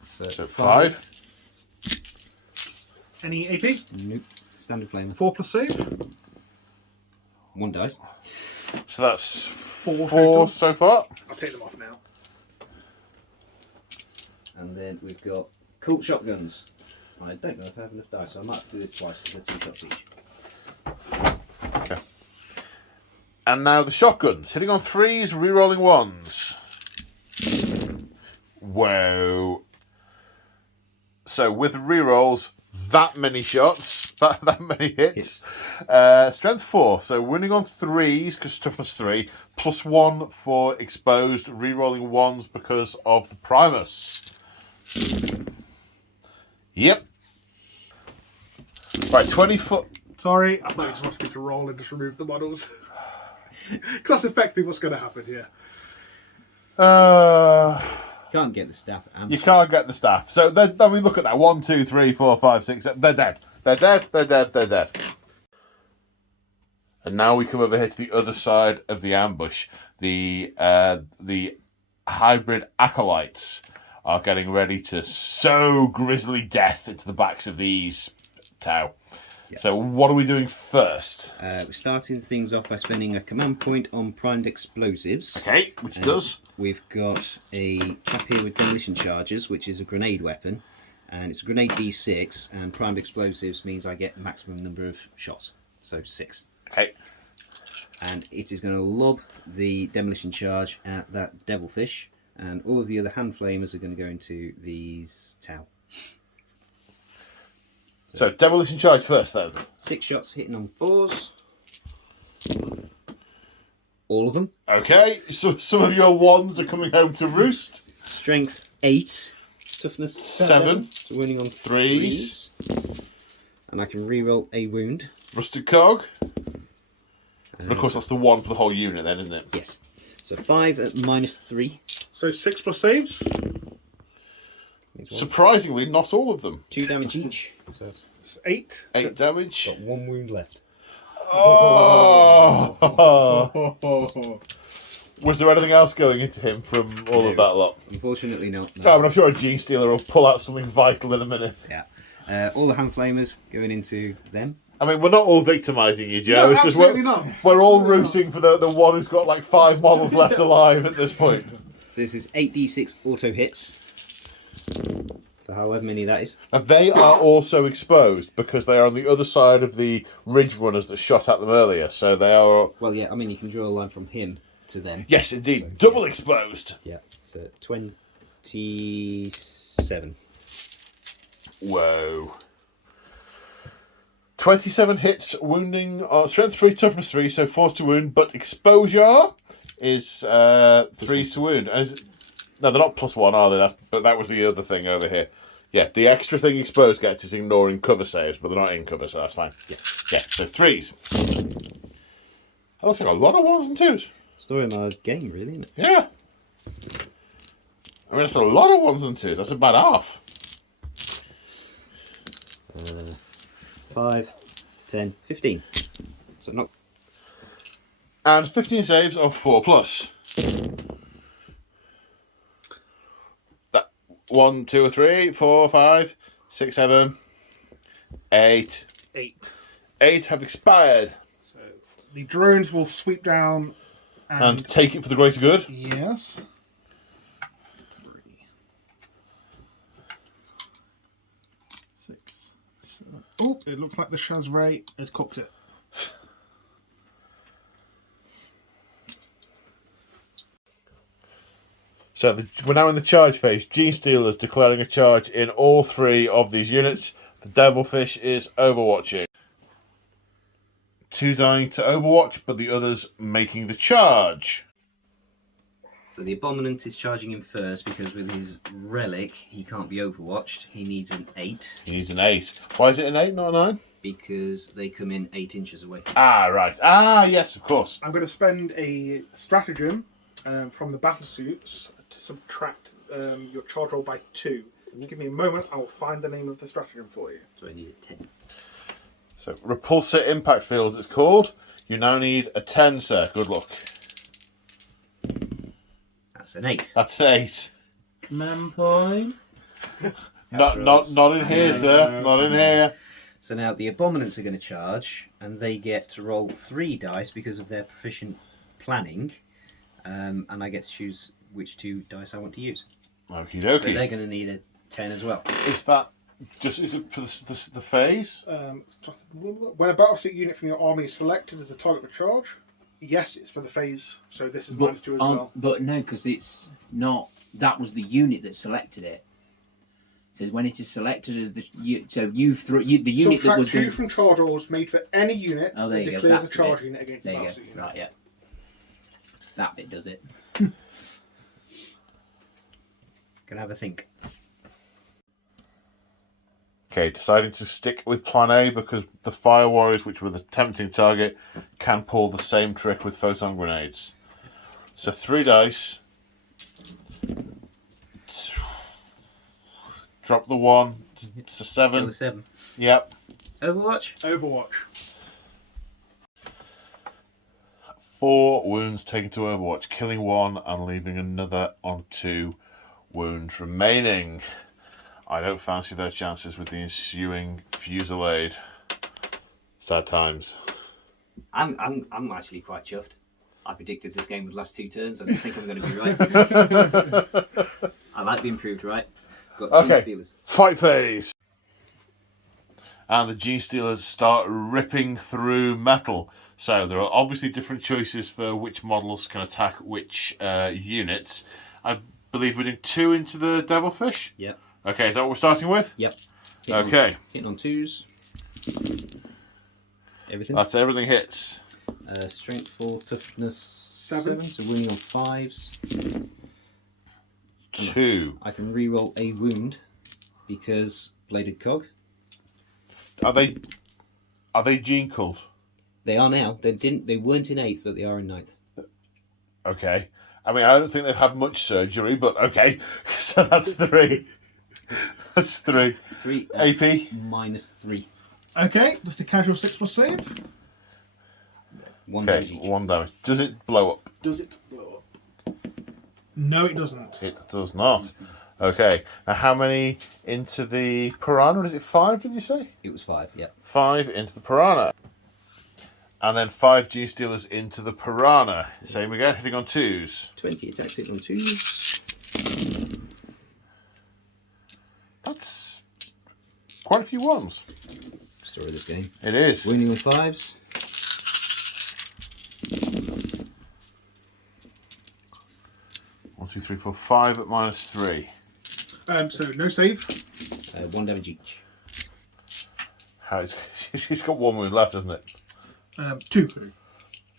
So 5. Any AP? Nope. Standard Flamer. 4 plus save. 1 dice. So that's 4 so far. I'll take them off now. And then we've got Cult Shotguns. I don't know if I have enough dice, so I might have to do this twice because they're 2 shots each. Okay. And now the shotguns. Hitting on 3s, re-rolling 1s. Whoa. So with re-rolls, that many shots, that many hits. Strength 4, so winning on 3s because toughness 3, +1 for exposed, re-rolling 1s because of the Primus. Yep. Right, 20 foot. Sorry, I thought you just wanted me to roll and just remove the models. Because that's effectively what's going to happen here. You can't get the staff. You can't get the staff. So then we look at that. 1, 2, 3, 4, 5, 6, 7. They're dead. They're dead. They're dead. They're dead. And now we come over here to the other side of the ambush. The hybrid acolytes are getting ready to sow grisly death into the backs of these Tau. Yep. So what are we doing first? We're starting things off by spending a command point on primed explosives. Okay, which it does. We've got a chap here with demolition charges, which is a grenade weapon. And it's a grenade D6, and primed explosives means I get the maximum number of shots. So 6. Okay. And it is going to lob the demolition charge at that devilfish. And all of the other hand flamers are going to go into these Tau. So demolition charge first, then. 6 shots hitting on 4s. All of them. Okay, so some of your 1s are coming home to roost. Strength 8. Toughness 7. So winning on 3s. And I can re-roll a wound. Rusted cog. And of course, that's the 1 for the whole unit, then, isn't it? Yes. So 5 at -3. So 6 plus saves. Surprisingly, not all of them. 2 damage each. So it's 8. 8 damage. Got 1 wound left. Oh! Was there anything else going into him from all of that lot? Unfortunately not. No. Oh, but I'm sure a Genestealer will pull out something vital in a minute. Yeah. All the hand flamers going into them. I mean, we're not all victimising you, Joe. No, it's just absolutely not. We're all rooting for the one who's got like 5 models left alive at this point. So this is 8d6 auto hits For however many that is. And they are also exposed because they are on the other side of the ridge runners that shot at them earlier. So they are... Well, yeah, I mean, you can draw a line from him to them. Yes, indeed. So, double exposed. Yeah, so 27. Whoa. 27 hits, wounding, strength 3, toughness 3, so force to wound, but exposure is 3s to wound. And no, they're not +1, are they? But that was the other thing over here. Yeah, the extra thing exposed gets is ignoring cover saves, but they're not in cover, so that's fine. Yeah, so 3s. That looks like a lot of 1s and 2s. Story of my game, really, isn't it? Yeah. I mean, that's a lot of 1s and 2s. That's about half. 5, 10, 15. So not. And 15 saves of 4+. That 1, 2, or 3, 4, 5, 6, 7, 8. 8. 8 have expired. So the drones will sweep down And take it for the greater good. Yes. 3, 6, 7. Oh, it looks like the Shazray has cooked it. So we're now in the charge phase. Genestealer's declaring a charge in all 3 of these units. The Devilfish is overwatching. 2 dying to overwatch, but the others making the charge. So the Abominant is charging him first because with his relic he can't be overwatched. He needs an 8. He needs an 8. Why is it an 8, not a 9? Because they come in 8 inches away. Ah, right. Ah, yes, of course. I'm going to spend a stratagem from the battle suits to subtract your charge roll by 2. Give me a moment, I will find the name of the stratagem for you. So I need a 10. So, Repulsor Impact Fields, it's called. You now need a 10, sir. Good luck. That's an 8. That's an 8. Command point. Not in here, sir. Not in here. So now the Abominants are going to charge, and they get to roll 3 dice because of their proficient planning, and I get to choose which 2 dice I want to use. Okie But dokie. they're going to need a 10 as well. Is that just, is it for the phase? When a battlesuit unit from your army is selected as a target for charge, yes, it's for the phase, so this is -2 as well. But no, because it's not. That was the unit that selected it. It says when it is selected as the unit that was Subtract 2 from charge rolls made for any unit Oh, that there you go. declares That's a the charge bit. unit against a There you battlesuit go. unit. Right, yeah. That bit does it. Gonna have a think. Okay, deciding to stick with Plan A because the Fire Warriors, which were the tempting target, can pull the same trick with photon grenades. So 3 dice. Drop the 1. It's a 7. Still a 7. Yep. Overwatch? Overwatch. 4 wounds taken to Overwatch, killing 1 and leaving another on 2 wounds remaining. I don't fancy their chances with the ensuing fusillade. Sad times. I'm actually quite chuffed. I predicted this game would last 2 turns. I don't think I'm going to be right. I like being proved right. Got Okay, Genestealers. fight phase. And the Genestealers start ripping through metal. So there are obviously different choices for which models can attack which units. I believe we're doing 2 into the Devilfish. Yep. Okay, is that what we're starting with? Yep. Okay. Hitting on 2s. Everything. That's everything hits. Strength 4, toughness 7. 7, so wounding on 5s. 2. I can re-roll a wound because bladed cog. Are they Gene Cult? They are now. They weren't in 8th, but they are in 9th. Okay. I mean, I don't think they've had much surgery, but okay. So that's 3. That's 3. 3 AP? -3. Okay, just a casual 6+ save. 1 damage Okay, each. 1 damage. Does it blow up? Does it blow up? No, it doesn't. It does not. Okay. Now, how many into the Piranha? Is it 5, did you say? It was 5, yeah. 5 into the Piranha. And then 5 Genestealers into the Piranha. Same again, hitting on 2s. 20 attacks hitting on 2s. That's quite a few ones. Story of this game. It is. Wounding with 5s. 1, 2, 3, 4, 5 at -3. So no save. 1 damage each. He's got 1 wound left, hasn't it? 2. Did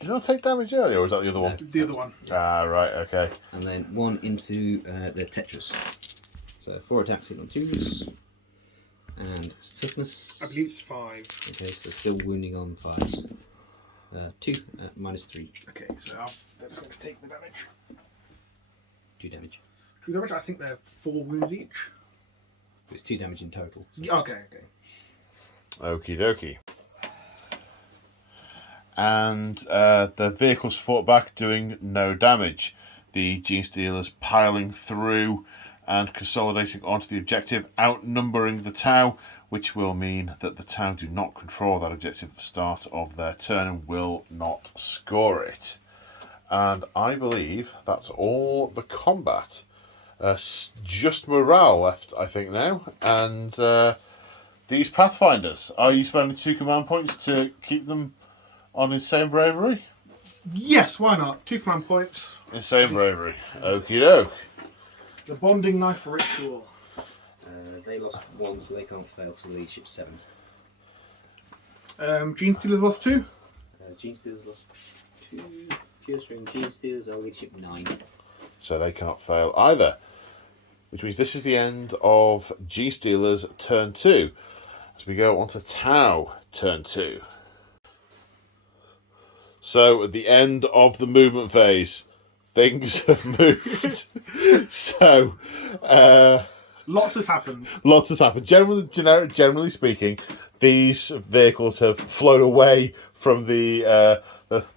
you not take damage earlier, or was that the other one? The other one. Ah, right, okay. And then 1 into the Tetras. So 4 attacks hit on 2s. And toughness. I believe it's 5. Okay, so still wounding on 5s. 2 at -3. Okay, so they're just going to take the damage. 2 damage. 2 damage. I think they're 4 wounds each. It's 2 damage in total. So. Yeah, okay. Okie dokie. And the vehicles fought back, doing no damage. The Genestealers piling through and consolidating onto the objective, outnumbering the Tau, which will mean that the Tau do not control that objective at the start of their turn and will not score it. And I believe that's all the combat. Just morale left, I think, now. And these Pathfinders, are you spending 2 command points to keep them on Insane Bravery? Yes, why not? 2 command points. Insane Bravery. Okie doke. The bonding knife ritual. They lost 1, so they can't fail to leadership 7. Genestealers lost 2. Genestealers lost 2. Pure String Genestealers are leadership 9. So they can't fail either. Which means this is the end of Genestealers turn 2. As we go on to Tau turn 2. So at the end of the movement phase, things have moved. So Lots has happened. lots has happened. Generally speaking, these vehicles have flown away from the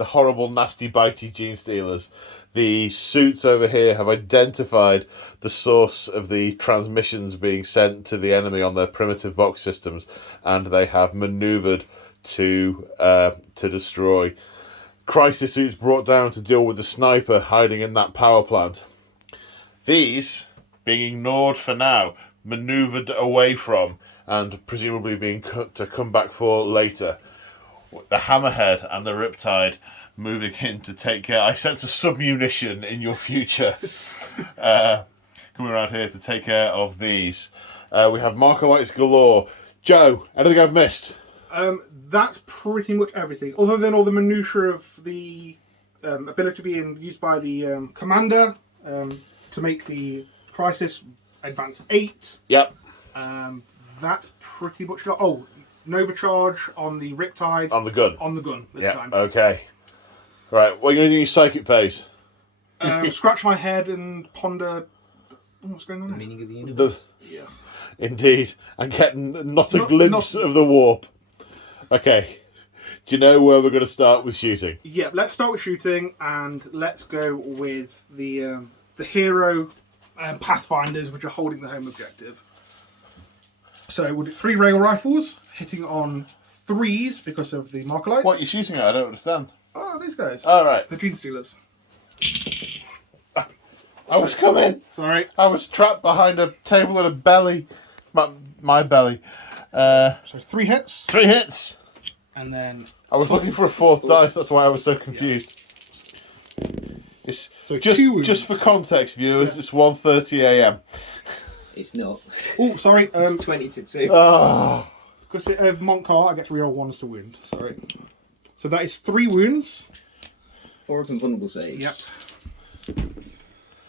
horrible, nasty, bitey Genestealers. The suits over here have identified the source of the transmissions being sent to the enemy on their primitive Vox systems, and they have manoeuvred to destroy. Crisis suits brought down to deal with the sniper hiding in that power plant. These, being ignored for now, manoeuvred away from, and presumably being cut to come back for later. The Hammerhead and the Riptide moving in to take care. I sense a submunition in your future. Coming around here to take care of these. We have Markolites galore. Joe, anything I've missed? That's pretty much everything. Other than all the minutiae of the ability being used by the commander to make the crisis advance 8. Yep. That's pretty much it. Oh, Nova Charge on the Riptide. On the gun. On the gun this Yep. time. Okay. Right, what are you going to do in your psychic phase? Scratch my head and ponder what's going on The there. meaning of the universe. Yeah. Indeed. And get not a Not- glimpse of the warp. Okay. Do you know where we're going to start with shooting? Yeah, let's start with shooting and let's go with the hero Pathfinders, which are holding the home objective. So we'll do 3 rail rifles, hitting on 3s because of the Markolites. What are you shooting at? I don't understand. Oh, these guys. All right. The Genestealers. I was coming. Sorry. I was trapped behind a table in a belly. My belly. So 3 hits, 3 hits. and then I was looking for a 4th dice. That's why I was so confused. It's So 2 wounds. just for context, viewers. It's 1:30 a.m. It's not. Oh, sorry. It's 20 to 2. Oh, Because of Montcar, I get to reroll 1s to wound. Sorry. So that is 3 wounds. 4 of them vulnerable saves. Yep.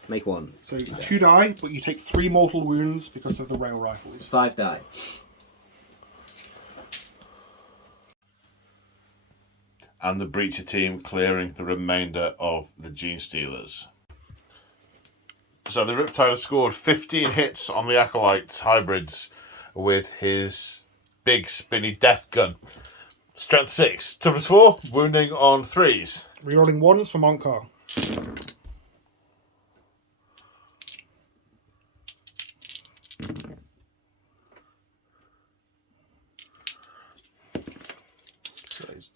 Make 1. So 2 die, but you take 3 mortal wounds because of the rail rifles. 5 die. and the Breacher team clearing the remainder of the Genestealers. So the Riptide has scored 15 hits on the Acolytes hybrids with his big spinny death gun. Strength 6, toughness 4, wounding on 3s. Rerolling 1s for Montcar.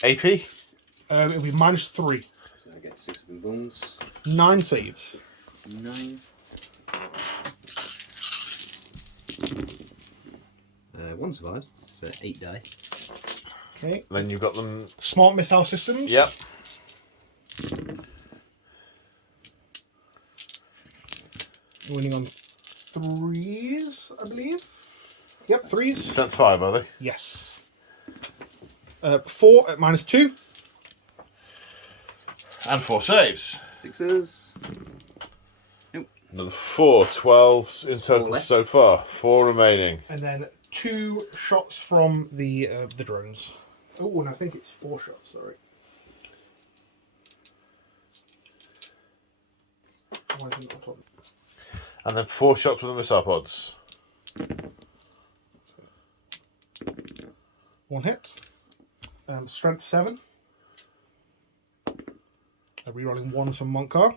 AP? It'll be -3. So I get 6 of them wounds. 9 saves. 9. One survived, so 8 die. Okay. Then you've got them. Smart missile systems. Yep. Winning on 3s, I believe. Yep, 3s. Strength 5, are they? Yes. 4 at -2. And 4 saves. 6s. Another 4. 12 in total left. so far. 4 remaining. And then 2 shots from the drones. Oh, no, I think it's 4 shots, sorry. Why is it not on? And then 4 shots with the missile pods. 1 hit. Strength 7. Rerolling 1 from Monkar.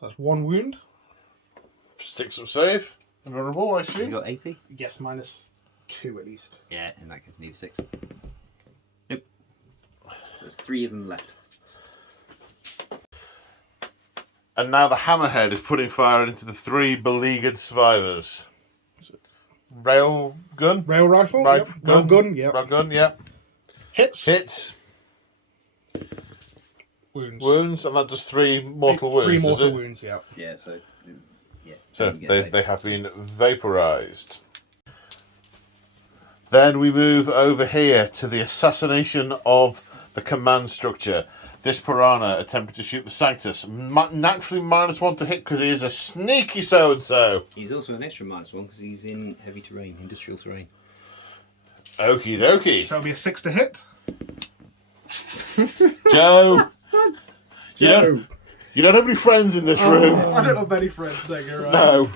That's 1 wound. Sticks of save. Invulnerable, I You assume. got AP? Yes, -2 at least. Yeah, in that case, need 6. Okay. Nope. So there's 3 of them left. And now the Hammerhead is putting fire into the 3 beleaguered survivors. Rail gun? Rail rifle. Rail Yep. Rail gun. Yep. Rail gun, yep. Hits. Hits. Wounds. Wounds, and that does 3 mortal wounds. 3 does mortal it? wounds. Yeah. Yeah, so... Yeah. So you get they, saved. they have been vaporized. Then we move over here to the assassination of the command structure. This piranha attempted to shoot the Sanctus. Naturally -1 to hit because he is a sneaky so-and-so. He's also an extra -1 because he's in heavy terrain, industrial terrain. Okie dokie. So it'll be a 6 to hit. Joe! You don't have any friends in this room. I don't have any friends. There you go. No.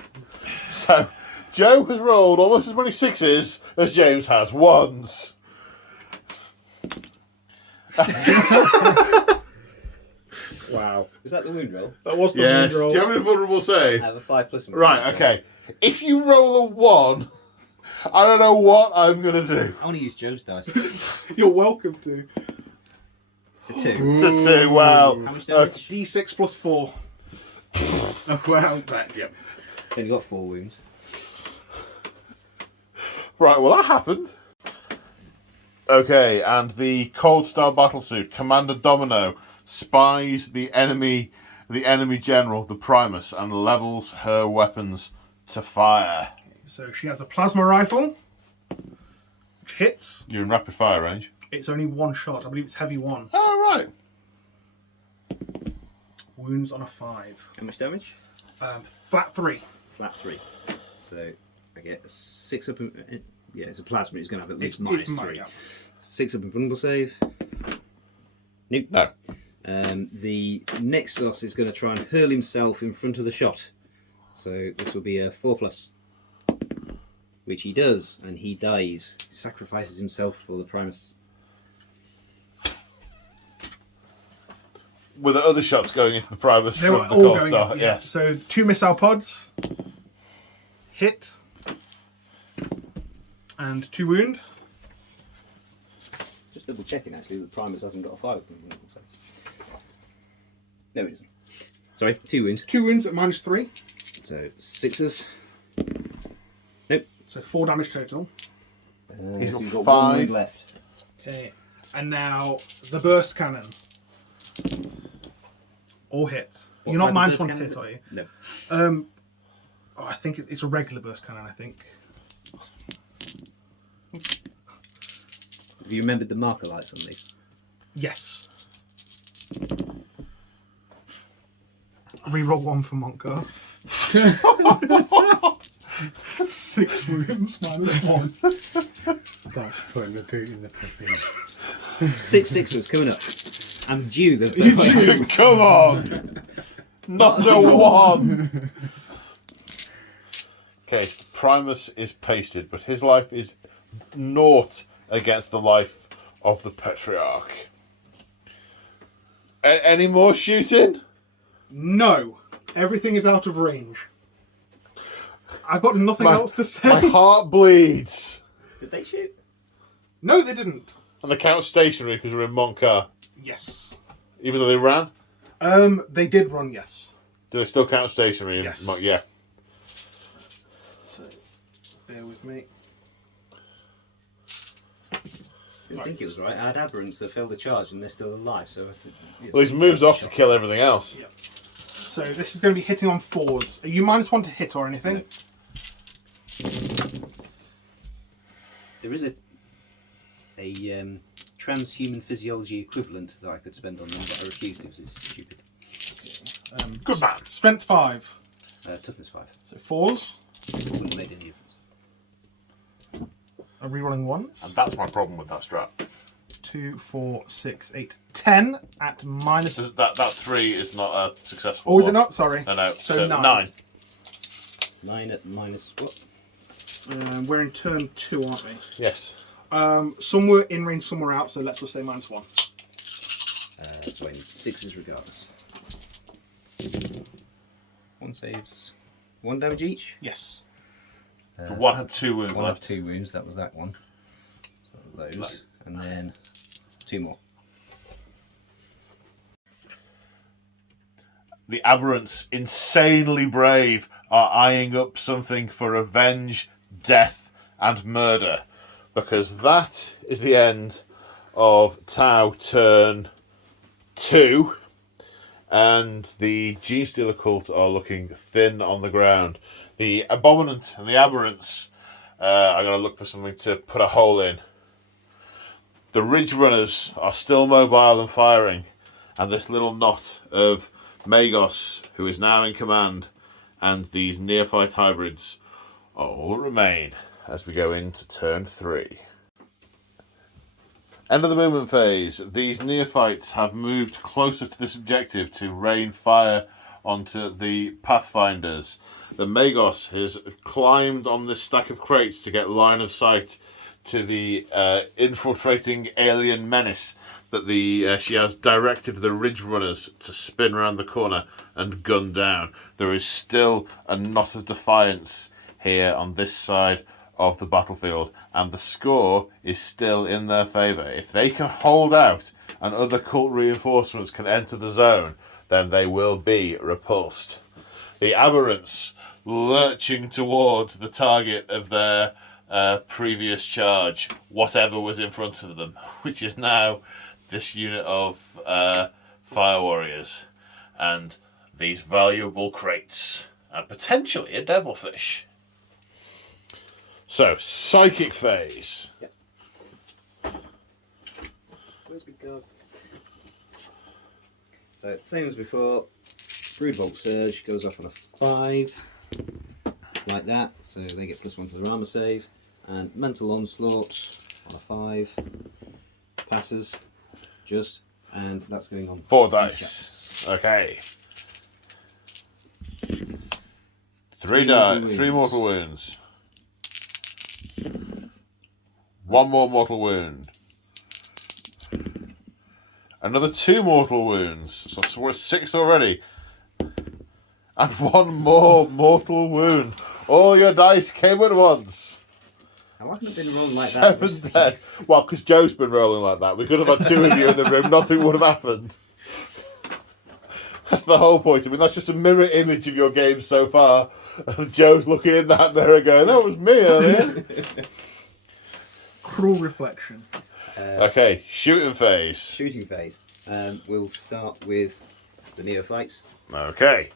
So, Joe has rolled almost as many 6s as James has 1s. Wow. Was that the wound roll? That was the Yes. wound roll. Do you have an invulnerable I save? have a 5+. Right, okay. If you roll a 1, I don't know what I'm going to do. I want to use Joe's dice. You're welcome to. It's a 2. It's a 2, well. How much damage? D6 plus 4. Oh, well, that, yep. He's only got 4 wounds. Right, well, that happened. Okay, and the Cold Star battlesuit, Commander Domino, spies the enemy general, the Primus, and levels her weapons to fire. So she has a plasma rifle, which hits. You're in rapid fire range. It's only 1 shot. I believe it's heavy 1. Oh, right. Wounds on a 5. How much damage? Flat 3. Flat 3. So I get a 6 up. Yeah, it's a plasma. It's going to have at least It's -3. yeah. 6 up invulnerable save. Nope. No. The Nexus is going to try and hurl himself in front of the shot. So this will be a 4+. Which he does, and he dies. He sacrifices himself for the Primus. Were the other shots going into the Primus They from were the all Cold going Star? in, yeah. Yes. So 2 missile pods. Hit. And 2 wound. Just double checking actually that Primus hasn't got a 5 up invulnerable save. No, it doesn't. Sorry, 2 wounds. 2 wounds at -3. So 6s. Nope. So 4 damage total. He's So got you've got 5. 1 wound left. Okay. And now the burst cannon. All hit. You're not type of -1 burst to hit, cannon? are you? No. Oh, I think it's a regular burst cannon, I think. Have you remembered the marker lights on these? Yes. Reroll 1 for Monkar. 6 wounds -1. That's putting the boot in the puppy. 6 6s coming up. I'm due the. Come on! Not the 1! Okay, Primus is pasted, but his life is naught against the life of the Patriarch. Any more shooting? No. Everything is out of range. I've got nothing else to say. My heart bleeds. Did they shoot? No, they didn't. And the count's stationary because we're in Monkar. Yes. Even though they ran? They did run, yes. Do they still count stationary? Yes. Yeah. So, bear with me. didn't think it was right. I had aberrants that failed the charge and they're still alive, so I said, Well, he's moved off to kill everything else. Yep. So this is going to be hitting on 4s. Are you -1 to hit or anything? No. There is a transhuman physiology equivalent that I could spend on them, but I refused because it's stupid. Good man. Strength 5. Toughness 5. So 4s. Wouldn't have made any difference. Are rerolling 1s. And that's my problem with that strat. 2, 4, 6, 8, 10 at minus. That 3 is not a successful. Oh, is it one. not? Sorry. No. So 9. 9 at minus what? We're in turn 2, aren't we? Yes. Some were in range, some were out, so let's just say -1. So I need 6s regardless. 1 saves. 1 damage each? Yes. The one had 2 wounds One had left. 2 wounds, that was that one. So that was those. And then 2 more. The aberrants, insanely brave, are eyeing up something for revenge, death, and murder. Because that is the end of Tau turn 2. And the Genestealer cult are looking thin on the ground. The Abominant and the Aberrants are going to look for something to put a hole in. The Ridge Runners are still mobile and firing. And this little knot of Magos, who is now in command, and these neophyte hybrids all remain as we go into turn 3. End of the movement phase. These neophytes have moved closer to this objective to rain fire onto the Pathfinders. The Magos has climbed on this stack of crates to get line of sight to the infiltrating alien menace that she has directed the Ridge Runners to spin around the corner and gun down. There is still a knot of defiance here on this side of the battlefield, and the score is still in their favour. If they can hold out and other cult reinforcements can enter the zone, then they will be repulsed. The Aberrants lurching towards the target of their previous charge, whatever was in front of them, which is now this unit of fire warriors and these valuable crates, and potentially a devilfish. So, psychic phase. Yep. Where's my guard? So, same as before, Broodbolt Surge goes off on a 5, like that, so they get +1 to their armour save, and Mental Onslaught on a 5, passes, and that's going on 4 these dice. chaps. Okay. 3 mortal wounds. 1 more mortal wound. Another 2 mortal wounds. So we're at 6 already. And 1 more mortal wound. All your dice came at once. How often have been rolling like that? 7 dead. Well, because Joe's been rolling like that. We could have had 2 of you in the room. Nothing would have happened. That's the whole point. I mean, that's just a mirror image of your game so far. And Joe's looking in that mirror going, that was me earlier. Cruel reflection. Okay, shooting phase. Shooting phase. We'll start with the neophytes. Okay.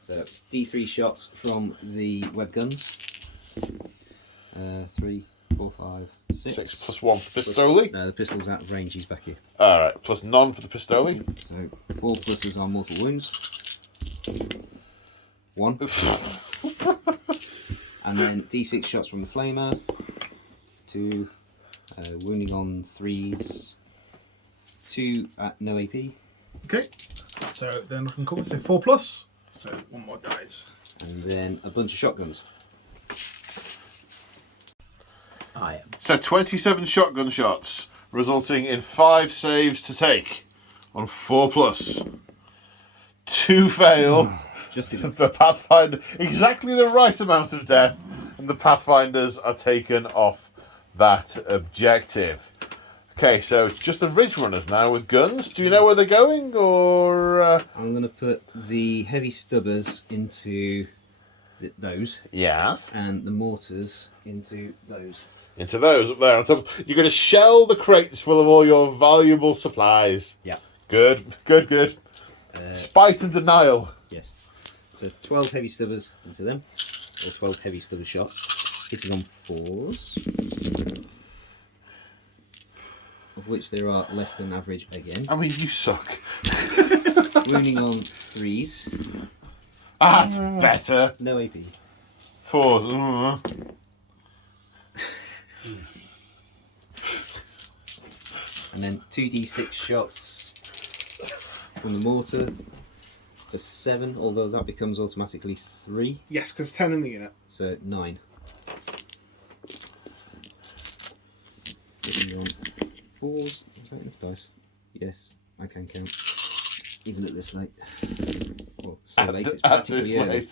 So D3 shots from the web guns. 3, 4, 5, 6. 6 plus 1 for Pistoli. No, the pistol's out of range. He's back here. Alright, plus none for the Pistoli. So 4 pluses are mortal wounds. 1. And then D6 shots from the flamer. 2 wounding on 3s. 2 at no AP. Okay. So they're looking cool. So 4+. So 1 more dies. And then a bunch of shotguns. I am. So 27 shotgun shots, resulting in 5 saves to take on 4+. 2 fail. Just enough. The Pathfinder, exactly the right amount of death, and the Pathfinders are taken off that objective. Okay, so it's just the Ridge Runners now with guns. Do you know where they're going, or...? I'm going to put the heavy stubbers into those, Yes. and the mortars into those. into those up there on top. You're going to shell the crates full of all your valuable supplies. Yeah. Good. Spite and denial. Yes. So 12 heavy stubbers into them, or 12 heavy stubber shots, hitting on 4s, of which there are less than average again. I mean, you suck. Wounding on 3s. That's better. No AP. 4s. And then 2d6 shots from the mortar for 7, although that becomes automatically 3, Yes, because 10 in the unit. so 9. Hitting on 4s. Is that enough dice? Yes, I can count. Even at this late. Well, so late, it's practically early.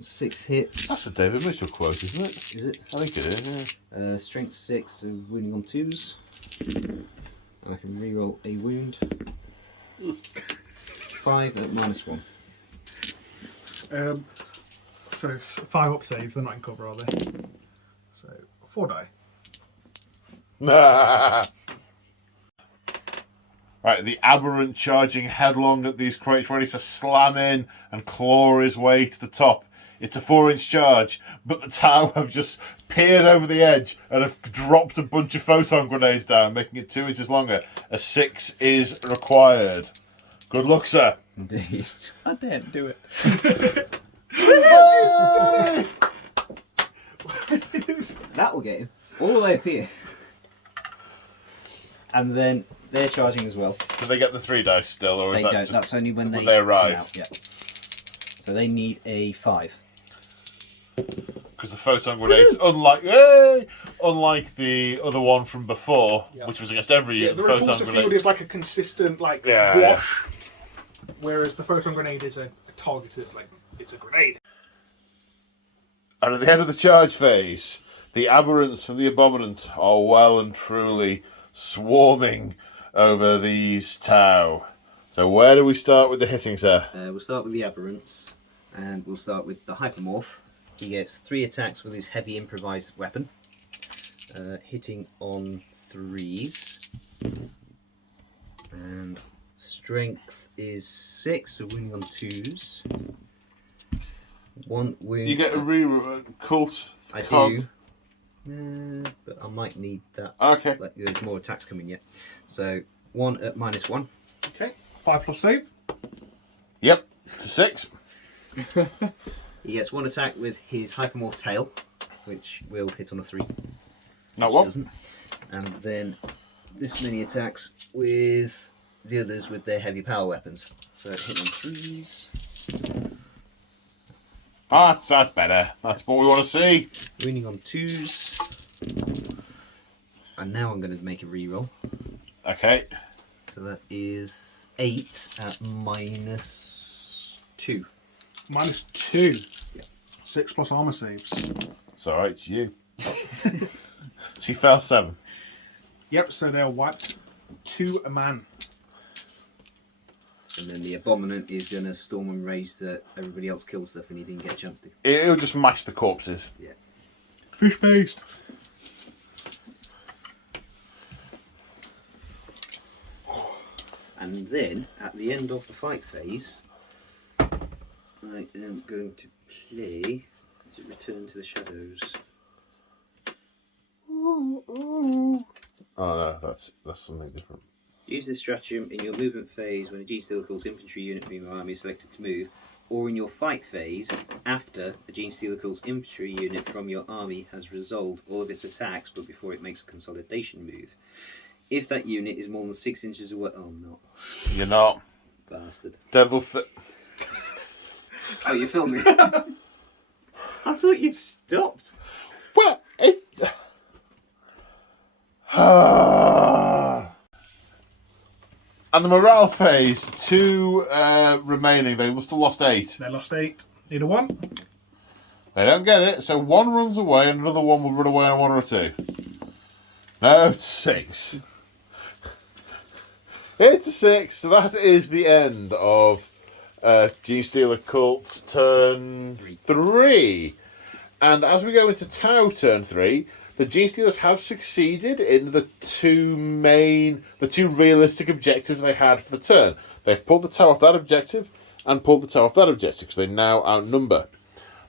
6 hits. That's a David Mitchell quote, isn't it? Is it? I think it is, yeah. Strength 6, so wounding on 2s. And I can reroll a wound. 5 at -1. So 5 up saves, they're not in cover, are they? So 4 die. Right, the aberrant charging headlong at these crates, ready to slam in and claw his way to the top. It's a 4-inch charge, but the Tau have just peered over the edge and have dropped a bunch of photon grenades down, making it 2 inches longer. A 6 is required. Good luck, sir. Indeed. I daren't do it. That'll get him all the way up here. And then they're charging as well. Do they get the 3 dice still, or They is that don't. just That's only when when they arrive? come out, yeah. So they need a 5. Because the photon grenades, unlike the other one from before, which was against every unit, the the photon repulsor field grenades. is like a consistent wash, whereas the photon grenade is a targeted, it's a grenade. And at the end of the charge phase, the aberrants and the abominant are well and truly swarming over these Tau. So where do we start with the hitting, sir? We'll start with the aberrants, and we'll start with the hypermorph. He gets 3 attacks with his heavy improvised weapon, hitting on 3s, and strength is 6, so wounding on 2s. 1 wound. You get a cult. I cog. do, but I might need that. Okay. There's more attacks coming yet. So 1 at -1. Okay, 5 plus save. Yep, to 6. He gets 1 attack with his hypermorph tail, which will hit on a 3. Not Which one. doesn't. And then this many attacks with the others with their heavy power weapons. So hit on 3s. That's better. That's what we want to see. Wounding on 2s. And now I'm going to make a reroll. Okay. So that is 8 at -2. -2. Yeah. 6 plus armor saves. It's alright, it's you. She fell 7. Yep, so they're wiped to a man. And then the Abominant is going to storm and rage that everybody else killed stuff and he didn't get a chance to. It'll just match the corpses. Yeah. Fish paste. And then, at the end of the fight phase, I am going to play... Does it return to the shadows? Oh no, that's something different. Use this stratagem in your movement phase when a Genestealer Cults infantry unit from your army is selected to move, or in your fight phase after a Genestealer Cults infantry unit from your army has resolved all of its attacks but before it makes a consolidation move. If that unit is more than 6 inches away... Oh, I'm not. You're not. Bastard. Devil Oh, you filmed me. I thought you'd stopped. Well, it... And the morale phase, 2 remaining. They must have lost 8. They lost 8. Need a 1. They don't get it, so 1 runs away and another 1 will run away on 1 or 2. No, it's 6. It's a 6, so that is the end of Genestealer Cults turn 3. And as we go into Tau turn 3, the Genestealers have succeeded in the two realistic objectives they had for the turn. They've pulled the Tau off that objective and pulled the Tau off that objective, because they now outnumber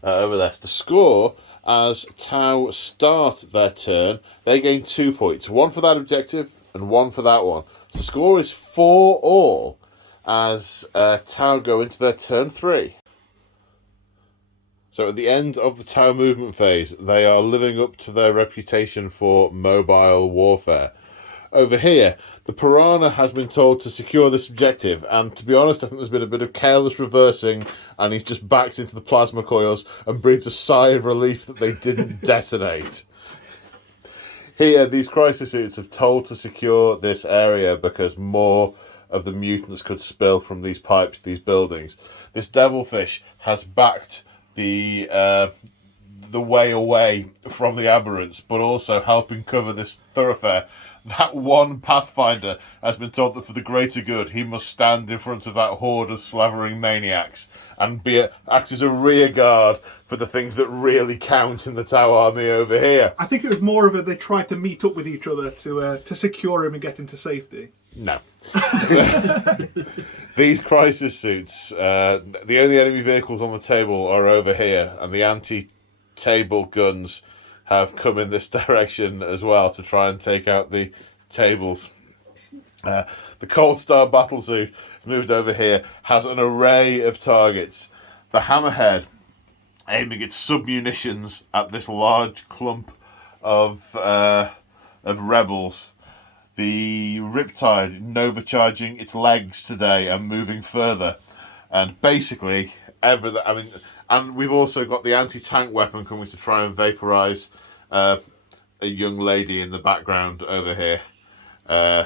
over there. The score, as Tau start their turn, they gain 2 points. 1 for that objective and 1 for that one. The score is 4-all as Tau go into their turn 3. So at the end of the Tau movement phase, they are living up to their reputation for mobile warfare. Over here, the Piranha has been told to secure this objective, and to be honest, I think there's been a bit of careless reversing, and he's just backed into the plasma coils and breathes a sigh of relief that they didn't detonate. Here, these crisis suits have told to secure this area because more of the mutants could spill from these pipes, these buildings. This devilfish has backed the way away from the aberrants, but also helping cover this thoroughfare. That one Pathfinder has been told that for the greater good, he must stand in front of that horde of slavering maniacs and act as a rear guard for the things that really count in the Tau army over here. I think it was more of they tried to meet up with each other to secure him and get him to safety. No. These crisis suits, the only enemy vehicles on the table are over here, and the anti-table guns have come in this direction as well to try and take out the tables. The Cold Star battle suit has moved over here, has an array of targets. The Hammerhead aiming its sub-munitions at this large clump of rebels. The Riptide Nova-charging its legs today and moving further. And basically, and we've also got the anti-tank weapon coming to try and vaporise a young lady in the background over here. A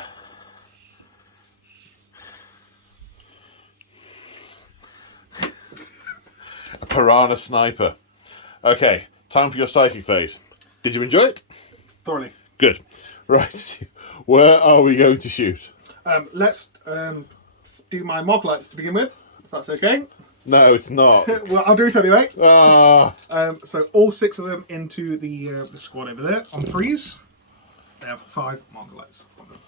Piranha sniper. Okay, time for your psychic phase. Did you enjoy it? Thoroughly. Good. Right. Where are we going to shoot? Let's do my Moglites to begin with, if that's okay. No, it's not. Well, I'll do it anyway. Ah. So all 6 of them into the squad over there on 3s. They have 5 Moglites on them.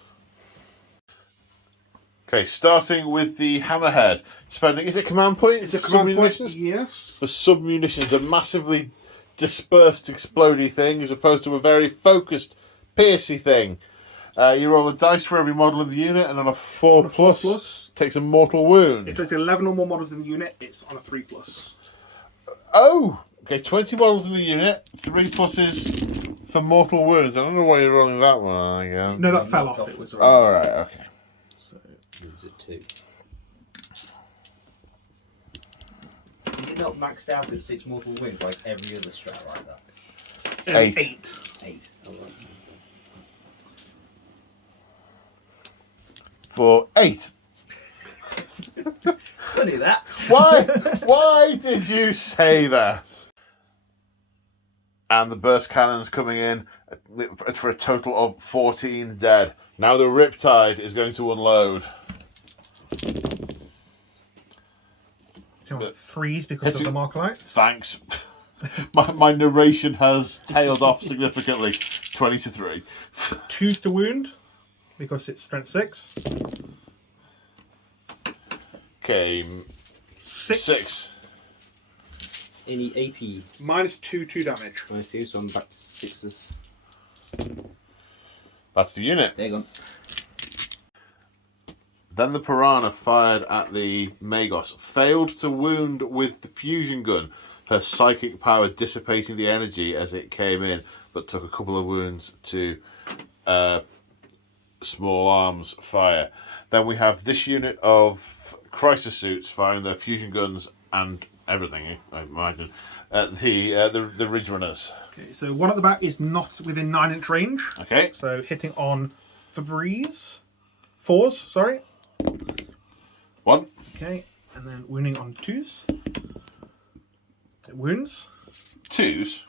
Okay, starting with the Hammerhead. Spending, is it command point? It's a command point, Sub-munitions? yes. For sub-munitions, a massively dispersed, explodey thing, as opposed to a very focused, piercy thing. You roll a dice for every model in the unit, and on a 4 plus, takes a mortal wound. If there's 11 or more models in the unit, it's on a 3 plus. Oh! Okay, 20 models in the unit, 3 pluses for mortal wounds. I don't know why you're rolling that one again. No, that fell off. It was Oh, right, okay. So, wounds at 2. Is it not maxed out at 6 mortal wounds like every other strat like that? 8. 8. Oh, right. For 8. Funny that. Why did you say that? And the burst cannons coming in for a total of 14 dead. Now the Riptide is going to unload. You want 3s because of the Marklites? Thanks. my narration has tailed off significantly. 20 to 3. 2s to wound because it's strength 6. Okay. 6. 6. Any AP? -2 damage. -2, so I'm back to 6s. That's the unit. There you go. Then the Piranha fired at the Magos. Failed to wound with the fusion gun. Her psychic power dissipating the energy as it came in, but took a couple of wounds to small arms fire. Then we have this unit of crisis suits firing their fusion guns and everything, I imagine, at the Ridge Runners. Okay, so one at the back is not within 9-inch range. Okay. So hitting on 4s, sorry. 1. Okay, and then wounding on 2s. It wounds. 2s.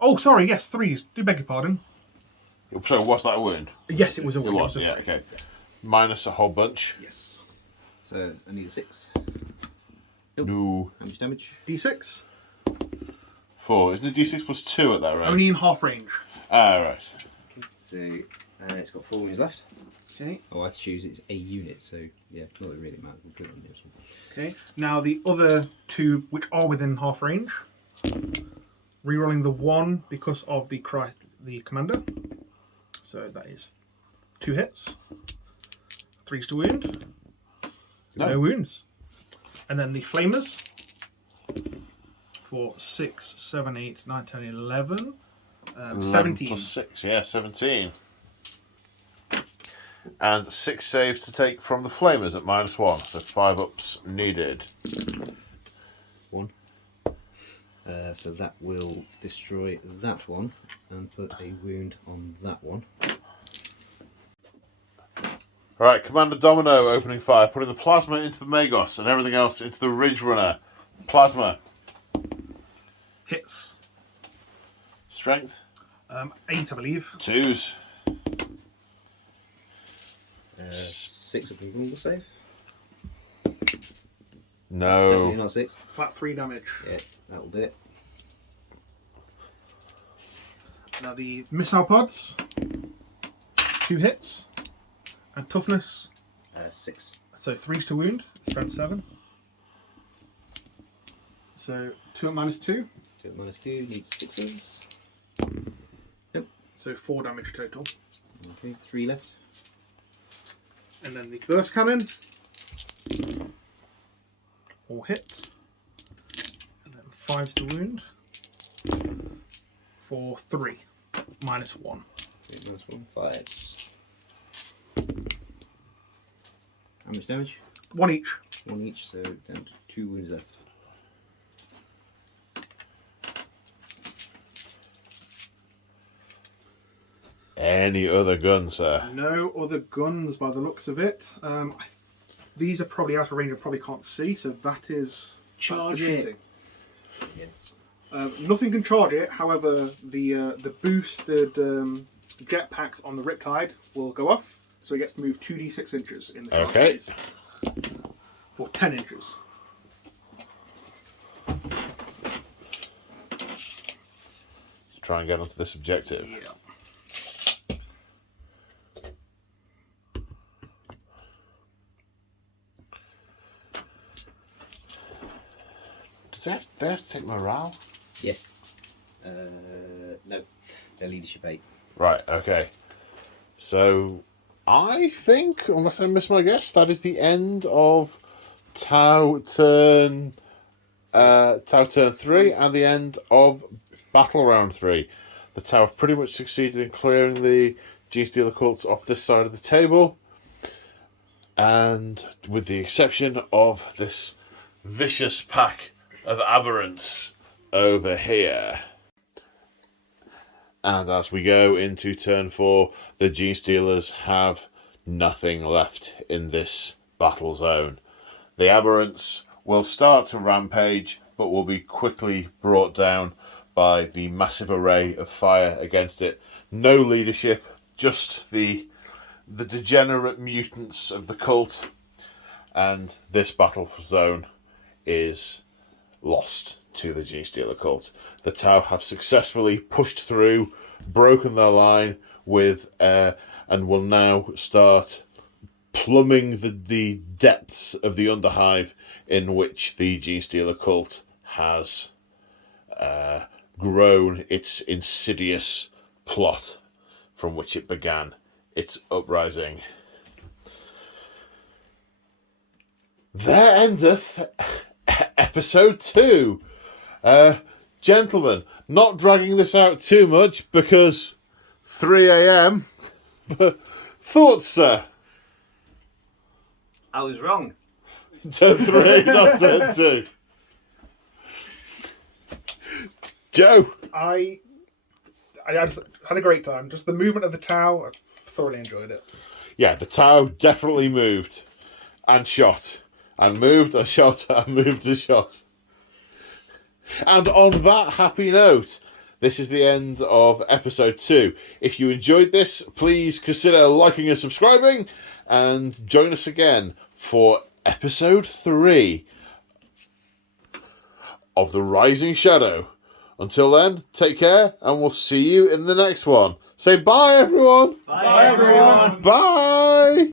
Oh, sorry, yes, 3s. Do beg your pardon. So was that a wound? Yes, it was a It wound. was, yeah, okay. Minus a whole bunch. Yes. So I need a 6. No. How much damage? D6. 4. Isn't it D6 plus 2 at that range? Only in half range. Ah, right. So it's got 4 wounds left. Okay. Oh, I choose it's a unit, so yeah, not that it really matters. We'll put it on this one. Okay. Now the other 2, which are within half range, rerolling the 1 because of the commander. So that is 2 hits, 3s to wound, no wounds, and then the flamers for 6, 7, 8, 9, 10, 11, 17 plus 6, yeah, 17. And 6 saves to take from the flamers at -1, so 5 ups needed. 1. So that will destroy that one and put a wound on that one. Alright, Commander Domino opening fire, putting the plasma into the Magos and everything else into the Ridge Runner. Plasma. hits. Strength. 8, I believe. 2s. 6 of the rumble save. No. Definitely not 6. Flat 3 damage. Yeah, that'll do it. Now the missile pods, 2 hits, and toughness, 6. so 3s to wound, strength 7. So 2 at -2, 2 at -2 needs 6s. so 4 damage total. Okay, 3 left. And then the burst cannon, all hits, and then 5s to wound for 3, -1. 1 fires. How much damage? 1 each. 1 each, so down to 2 wounds left. Any other gun, sir? No other guns by the looks of it. These are probably out of range and probably can't see, so that is Charge that's the it. shooting. Nothing can charge it. However, the boosted jetpacks on the Riptide will go off, so it gets to move 2d6 inches in the charge Okay. phase for 10 inches. Try and get onto this objective. Yeah. Does they have to take morale? Yes. No. They're leadership 8. Right, okay. So, I think, unless I miss my guess, that is the end of Tau turn 3 and the end of Battle Round 3. The Tau have pretty much succeeded in clearing the Genestealer Cults off this side of the table. And with the exception of this vicious pack of aberrants over here. And as we go into turn 4, the Genestealers have nothing left in this battle zone. The aberrants will start to rampage, but will be quickly brought down by the massive array of fire against it. No leadership, just the degenerate mutants of the cult, and this battle zone is lost to the Genestealer cult. The Tau have successfully pushed through, broken their line with and will now start plumbing the depths of the underhive in which the Genestealer cult has grown its insidious plot from which it began its uprising. There endeth episode 2. Gentlemen, not dragging this out too much because 3 a.m. Thoughts, sir? I was wrong. Turn 3, not turn 2. Joe? I had a great time. Just the movement of the Tau, I thoroughly enjoyed it. Yeah, the Tau definitely moved and shot. And moved and shot and moved and shot. And on that happy note, this is the end of episode 2. If you enjoyed this, please consider liking and subscribing, and join us again for episode 3 of The Rising Shadow Until then, take care, and we'll see you in the next one. Say bye, everyone. Bye, Bye.